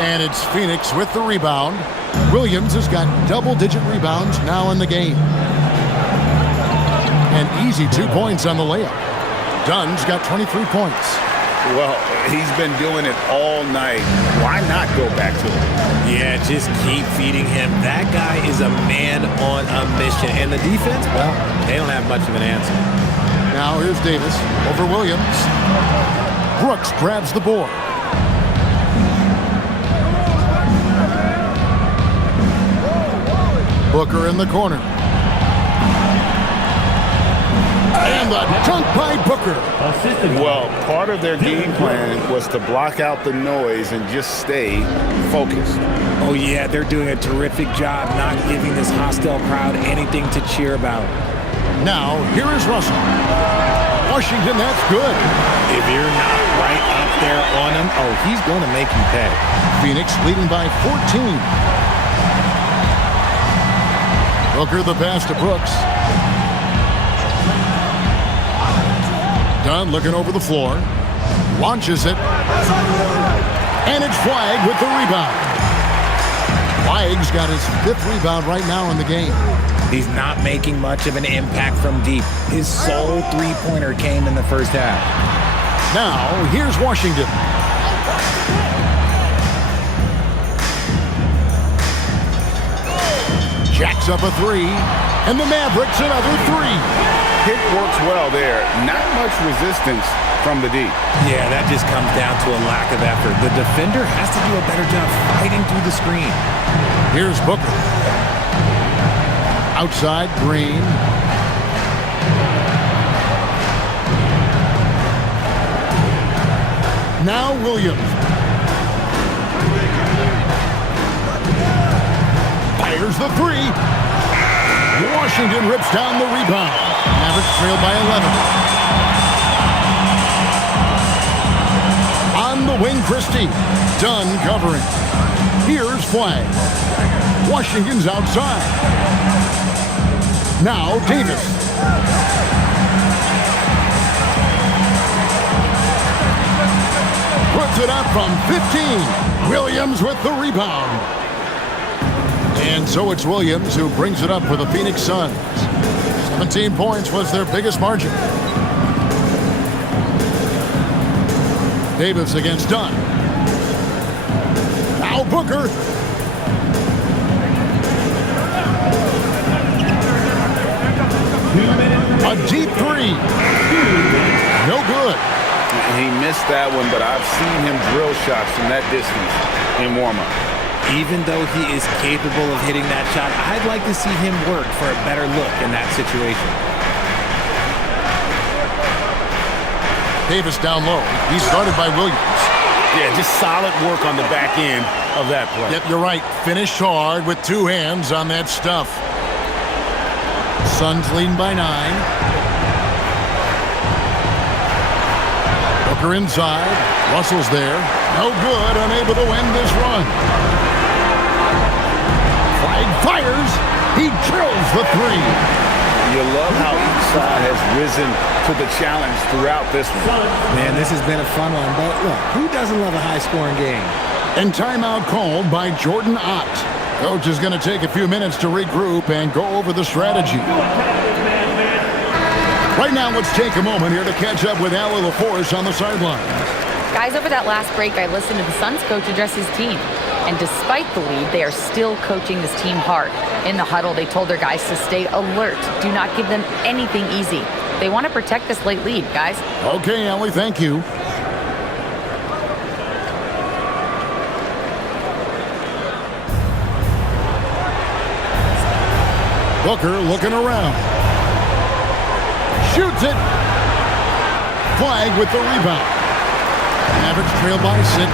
And it's Phoenix with the rebound. Williams has got double-digit rebounds now in the game. An easy 2 points on the layup. Dunn's got 23 points. Well, he's been doing it all night. Why not go back to him? Yeah, just keep feeding him. That guy is a man on a mission. And the defense, well, they don't have much of an answer. Now here's Davis over Williams. Brooks grabs the board. Booker in the corner. And the dunk by Booker. Well, part of their game plan was to block out the noise and just stay focused. Oh, yeah, they're doing a terrific job not giving this hostile crowd anything to cheer about. Now, here is Russell. Washington, that's good. If you're not right up there on him, oh, he's going to make you pay. Phoenix leading by 14. Booker the pass to Brooks. Dunn looking over the floor. Launches it. And it's Flagg with the rebound. Flagg's got his 5th rebound right now in the game. He's not making much of an impact from deep. His sole three-pointer came in the first half. Now, here's Washington. Jacks up a 3, and the Mavericks another 3. Pick works well there. Not much resistance from the D. Yeah, that just comes down to a lack of effort. The defender has to do a better job fighting through the screen. Here's Booker. Outside, Green. Now Williams. Fires the 3. Washington rips down the rebound. Mavericks trail by 11. On the wing, Christie. Dunn covering. Here's Flagg. Washington's outside. Now Davis. Puts it up from 15. Williams with the rebound. And so it's Williams who brings it up for the Phoenix Suns. 17 points was their biggest margin. Davis against Dunn. Now Booker. A deep 3. No good. He missed that one, but I've seen him drill shots from that distance in warm-up. Even though he is capable of hitting that shot, I'd like to see him work for a better look in that situation. Davis down low. He's guarded by Williams. Yeah, just solid work on the back end of that play. Yep, you're right. Finished hard with 2 hands on that stuff. Suns leading by 9. Booker inside. Russell's there. No good. Unable to end this run. Flagg fires. He drills the 3. You love how each side has risen to the challenge throughout this one. Man, this has been a fun one, but look, who doesn't love a high-scoring game? And timeout called by Jordan Ott. Coach is going to take a few minutes to regroup and go over the strategy. Right now, let's take a moment here to catch up with Allie LaForce on the sideline. Guys, over that last break, I listened to the Suns coach address his team. And despite the lead, they are still coaching this team hard. In the huddle, they told their guys to stay alert. Do not give them anything easy. They want to protect this late lead, guys. Okay, Allie, thank you. Booker looking around. Shoots it. Flagg with the rebound. Mavericks trail by 6.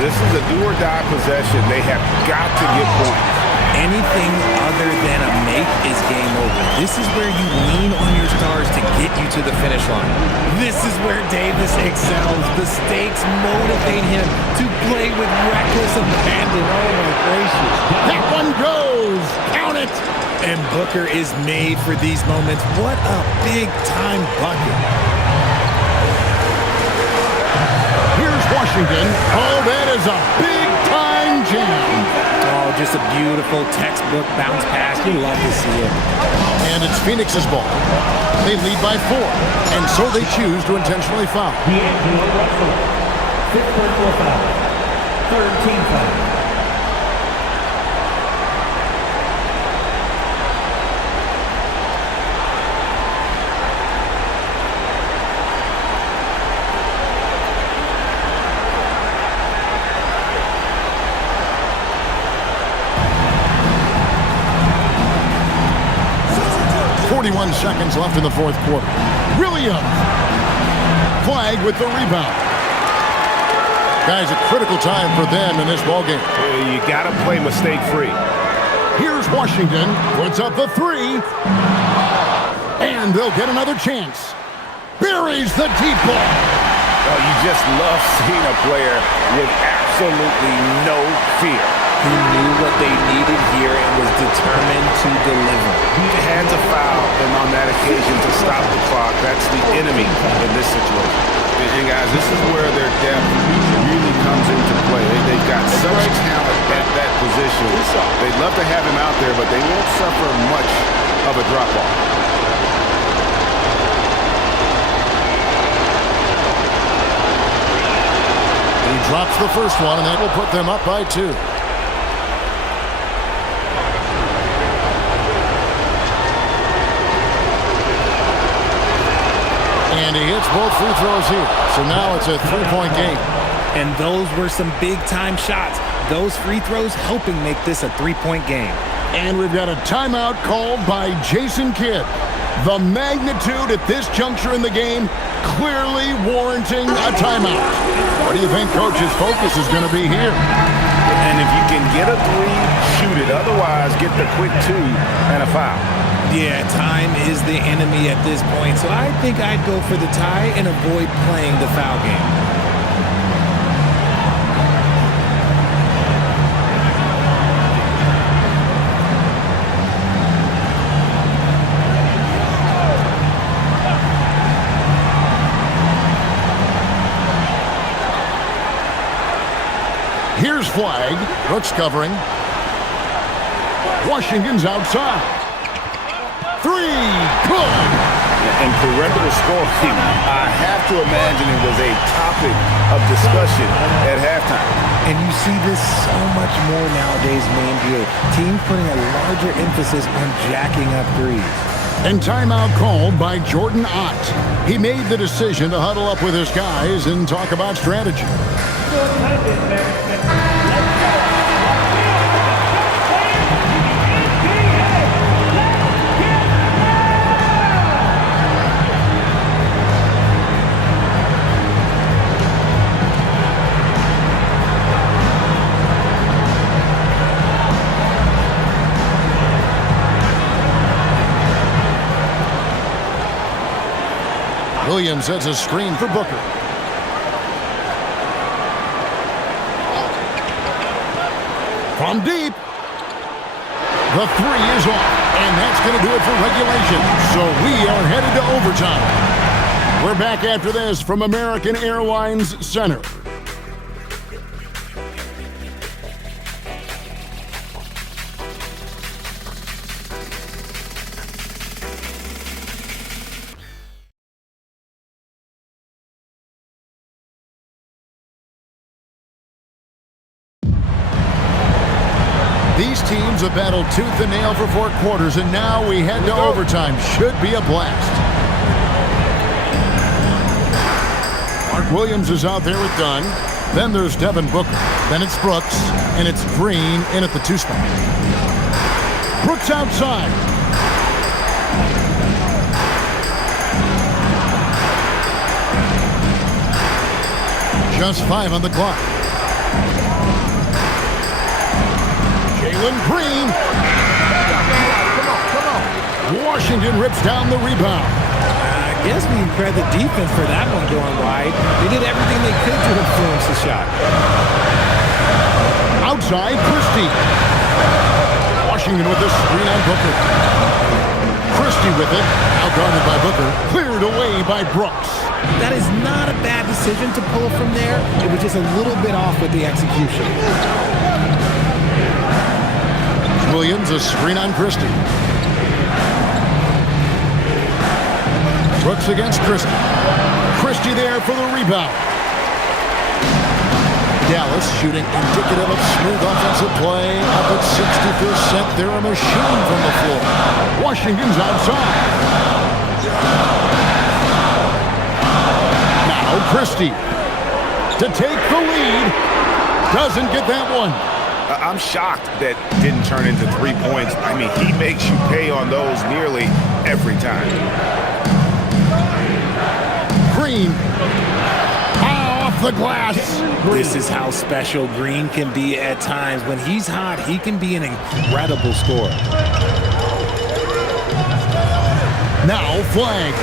This is a do-or-die possession. They have got to get points. Anything other than a make is game over. This is where you lean on your stars to get you to the finish line. This is where Davis excels. The stakes motivate him to play with reckless abandon. Oh, my gracious. That one goes. Count it. And Booker is made for these moments. What a big-time bucket. Here's Washington. Oh, that is a big-time jam. Oh, just a beautiful textbook bounce pass. You love to see it. And it's Phoenix's ball. They lead by 4, and so they choose to intentionally foul. D'Angelo Russell. 5th personal foul. 3rd team foul. Seconds left in the 4th quarter. Williams. Flag with the rebound. Guys, a critical time for them in this ballgame. You got to play mistake-free. Here's Washington. Puts up the 3. And they'll get another chance. Buries the deep ball. Oh, you just love seeing a player with absolutely no fear. He knew what they needed here and was determined to deliver. He had to foul, and on that occasion to stop the clock. That's the enemy in this situation. And guys, this is where their depth really comes into play. They've got such talent at that position. They'd love to have him out there, but they won't suffer much of a drop-off. He drops the first one, and that will put them up by 2. And he hits both free throws here. So now it's a 3-point game. And those were some big-time shots. Those free throws helping make this a 3-point game. And we've got a timeout called by Jason Kidd. The magnitude at this juncture in the game clearly warranting a timeout. What do you think Coach's focus is going to be here? And if you can get a 3, shoot it. Otherwise, get the quick 2 and a foul. Yeah, time is the enemy at this point, so I think I'd go for the tie and avoid playing the foul game. Here's flag. Brooks covering. Washington's outside. 3, good! And perimeter scoring, I have to imagine it was a topic of discussion at halftime. And you see this so much more nowadays in the NBA. Teams putting a larger emphasis on jacking up threes. And timeout called by Jordan Ott. He made the decision to huddle up with his guys and talk about strategy. Williams sets a screen for Booker. From deep. The 3 is off, and that's going to do it for regulation. So we are headed to overtime. We're back after this from American Airlines Center. These teams have battled tooth and nail for 4 quarters, and now we head to overtime. Should be a blast. Mark Williams is out there with Dunn. Then there's Devin Booker. Then it's Brooks, and it's Green in at the 2 spot. Brooks outside. Just 5 on the clock. Green. Come on. Washington rips down the rebound. I guess we can credit the defense for that one going wide. They did everything they could to influence the shot. Outside, Christie. Washington with the screen on Booker. Christie with it, now guarded by Booker, cleared away by Brooks. That is not a bad decision to pull from there. It was just a little bit off with the execution. Williams, a screen on Christie. Brooks against Christie. Christie there for the rebound. Dallas shooting indicative of smooth offensive play. Up at 60%. They're a machine from the floor. Washington's outside. Now Christie to take the lead. Doesn't get that one. I'm shocked that didn't turn into 3 points. I mean, he makes you pay on those nearly every time. Green. Off the glass. This is how special Green can be at times. When he's hot, he can be an incredible scorer. Now flag.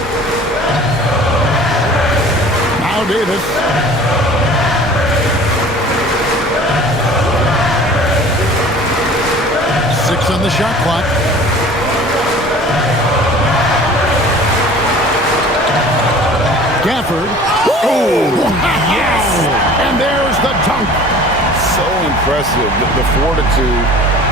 Now Davis. Six on the shot clock. Gafford. Oh, yes! And there's the dunk. So impressive. The fortitude,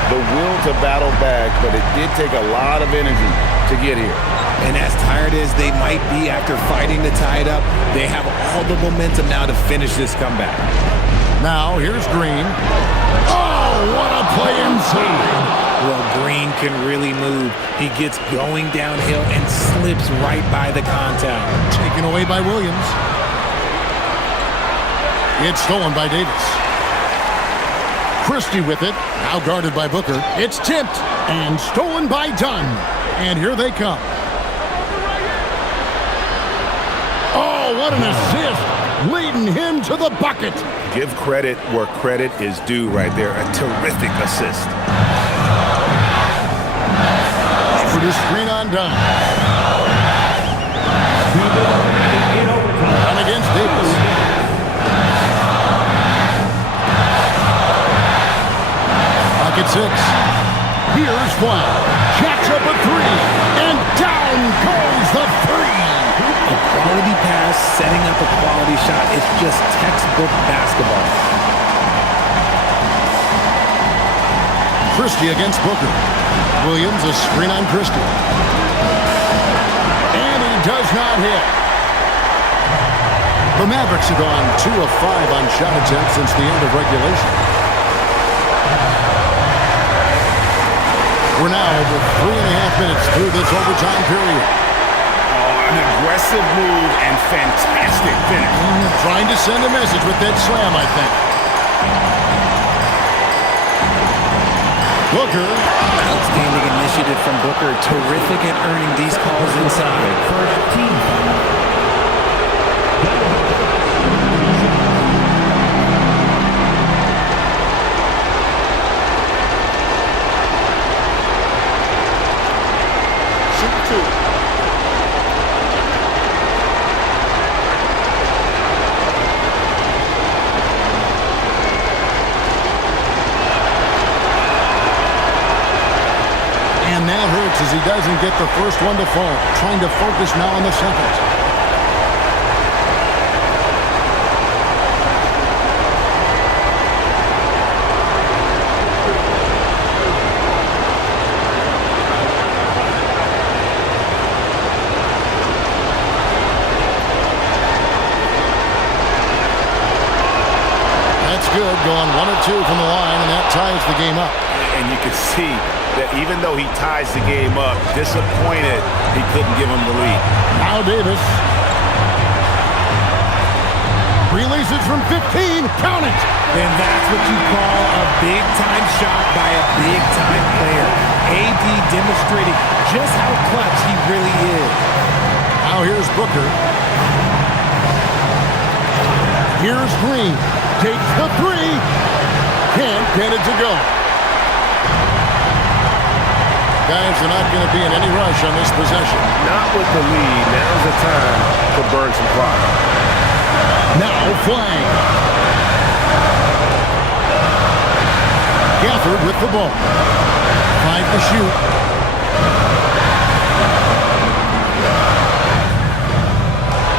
the will to battle back, but it did take a lot of energy to get here. And as tired as they might be after fighting to tie it up, they have all the momentum now to finish this comeback. Now here's Green. Oh, what a play inside. Well, Green can really move. He gets going downhill and slips right by the contact. Taken away by Williams. It's stolen by Davis. Christie with it, now guarded by Booker. It's tipped and stolen by Dunn. And here they come. Oh, what an assist, leading him to the bucket. Give credit where credit is due right there. A terrific assist. For the screen on Dunn. Dunn against Davis. Pocket six. Here's one. Jacks up a three. And down goes the three. A quality pass, setting up a quality shot. It's just textbook basketball. Christie against Booker. Williams, a screen on Christie. And he does not hit. The Mavericks have gone 2 of 5 on shot attempts since the end of regulation. We're now over 3.5 minutes through this overtime period. An aggressive move and fantastic finish. Trying to send a message with that slam, I think. Booker. Outstanding initiative from Booker. Terrific at earning these calls inside. First team foul. As he doesn't get the first one to fall. Trying to focus now on the second. That's good. Going 1 of 2 from the line, and that ties the game up. And you can see that even though he ties the game up, disappointed he couldn't give him the lead. Now Davis. Releases from 15. Count it. And that's what you call a big-time shot by a big-time player. AD demonstrating just how clutch he really is. Now here's Booker. Here's Green. Takes the three. Can't get it to go. Guys are not going to be in any rush on this possession. Not with the lead. Now's the time to burn some clock. Now flag. Gafford with the ball. 5 to shoot.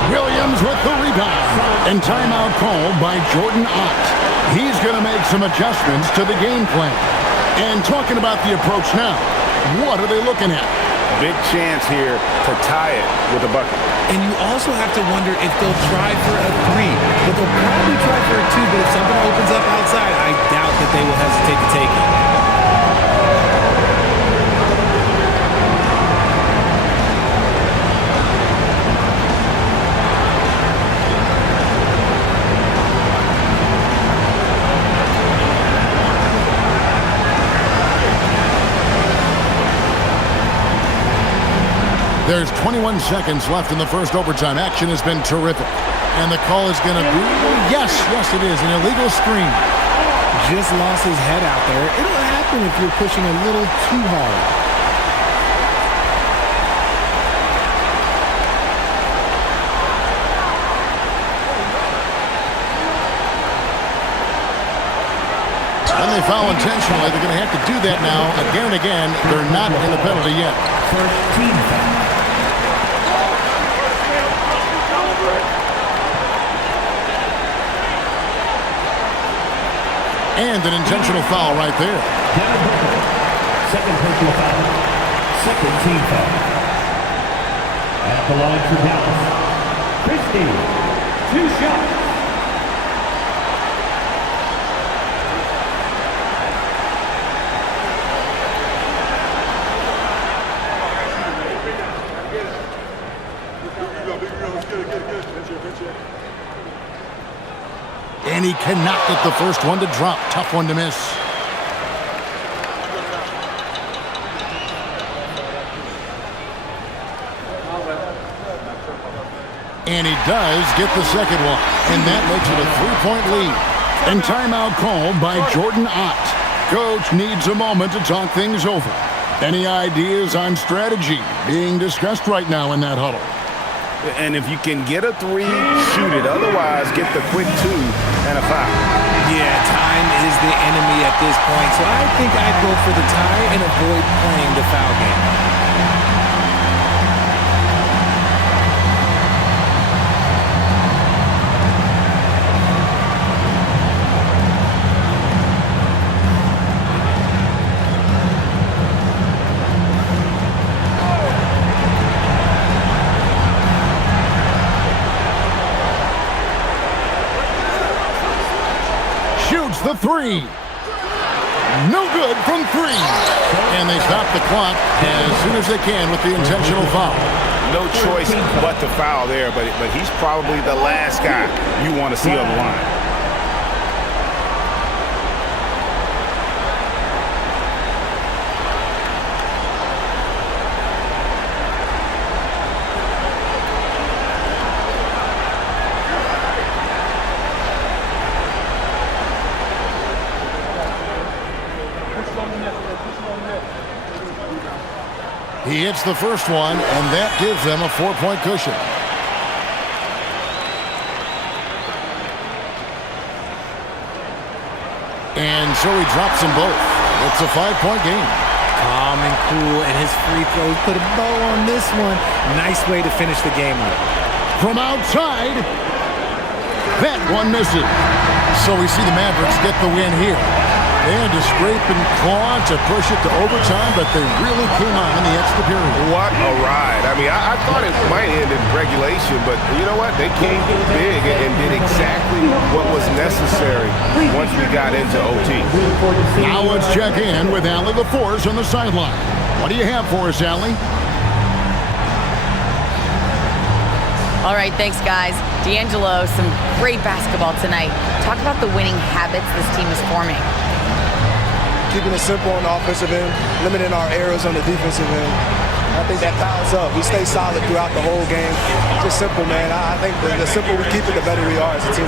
Williams with the rebound. And timeout called by Jordan Ott. He's going to make some adjustments to the game plan. And talking about the approach now, what are they looking at? Big chance here to tie it with a bucket. And you also have to wonder if they'll try for a 3. But they'll probably try for a 2, but if something opens up outside, I doubt that they will hesitate to take it. There's 21 seconds left in the first overtime. Action has been terrific. And the call is going to be, yes, it is, an illegal screen. Just lost his head out there. It'll happen if you're pushing a little too hard. And they foul intentionally. They're going to have to do that now again and again. They're not in the penalty yet. First team foul. And an intentional foul right there. Second personal foul. Second team foul. At the line for Dallas, Christie. 2 shots. And he cannot get the first one to drop. Tough one to miss. And he does get the second one. And that makes it a 3-point lead. And timeout called by Jordan Ott. Coach needs a moment to talk things over. Any ideas on strategy being discussed right now in that huddle? And if you can get a 3, shoot it. Otherwise, get the quick 2 and a foul. Yeah, time is the enemy at this point. So I think I'd go for the tie and avoid playing the foul game. The 3. No good from 3. And they stop the clock as soon as they can with the intentional foul. No choice but to foul there, but he's probably the last guy you want to see on the line. He hits the first one, and that gives them a 4-point cushion. And so he drops them both. It's a 5-point game. Calm and cool, and his free throws put a bow on this one. Nice way to finish the game up. From outside, that one misses. So we see the Mavericks get the win here. They had to scrape and claw to push it to overtime, but they really came on in the extra period. What a ride. I mean, I thought it might end in regulation, but you know what? They came big and did exactly what was necessary once we got into OT. Now let's check in with Allie LaForce on the sideline. What do you have for us, Allie? All right, thanks, guys. D'Angelo, some great basketball tonight. Talk about the winning habits this team is forming. Keeping it simple on the offensive end, limiting our errors on the defensive end. I think that piles up. We stay solid throughout the whole game. Just simple, man. I think the simpler we keep it, the better we are as a team.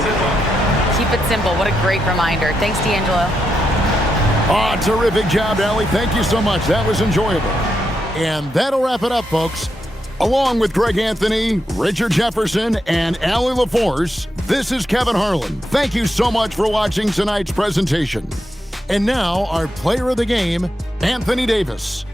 Keep it simple. What a great reminder. Thanks, D'Angelo. Oh, terrific job, Allie. Thank you so much. That was enjoyable. And that'll wrap it up, folks. Along with Greg Anthony, Richard Jefferson, and Allie LaForce, this is Kevin Harlan. Thank you so much for watching tonight's presentation. And now, our player of the game, Anthony Davis.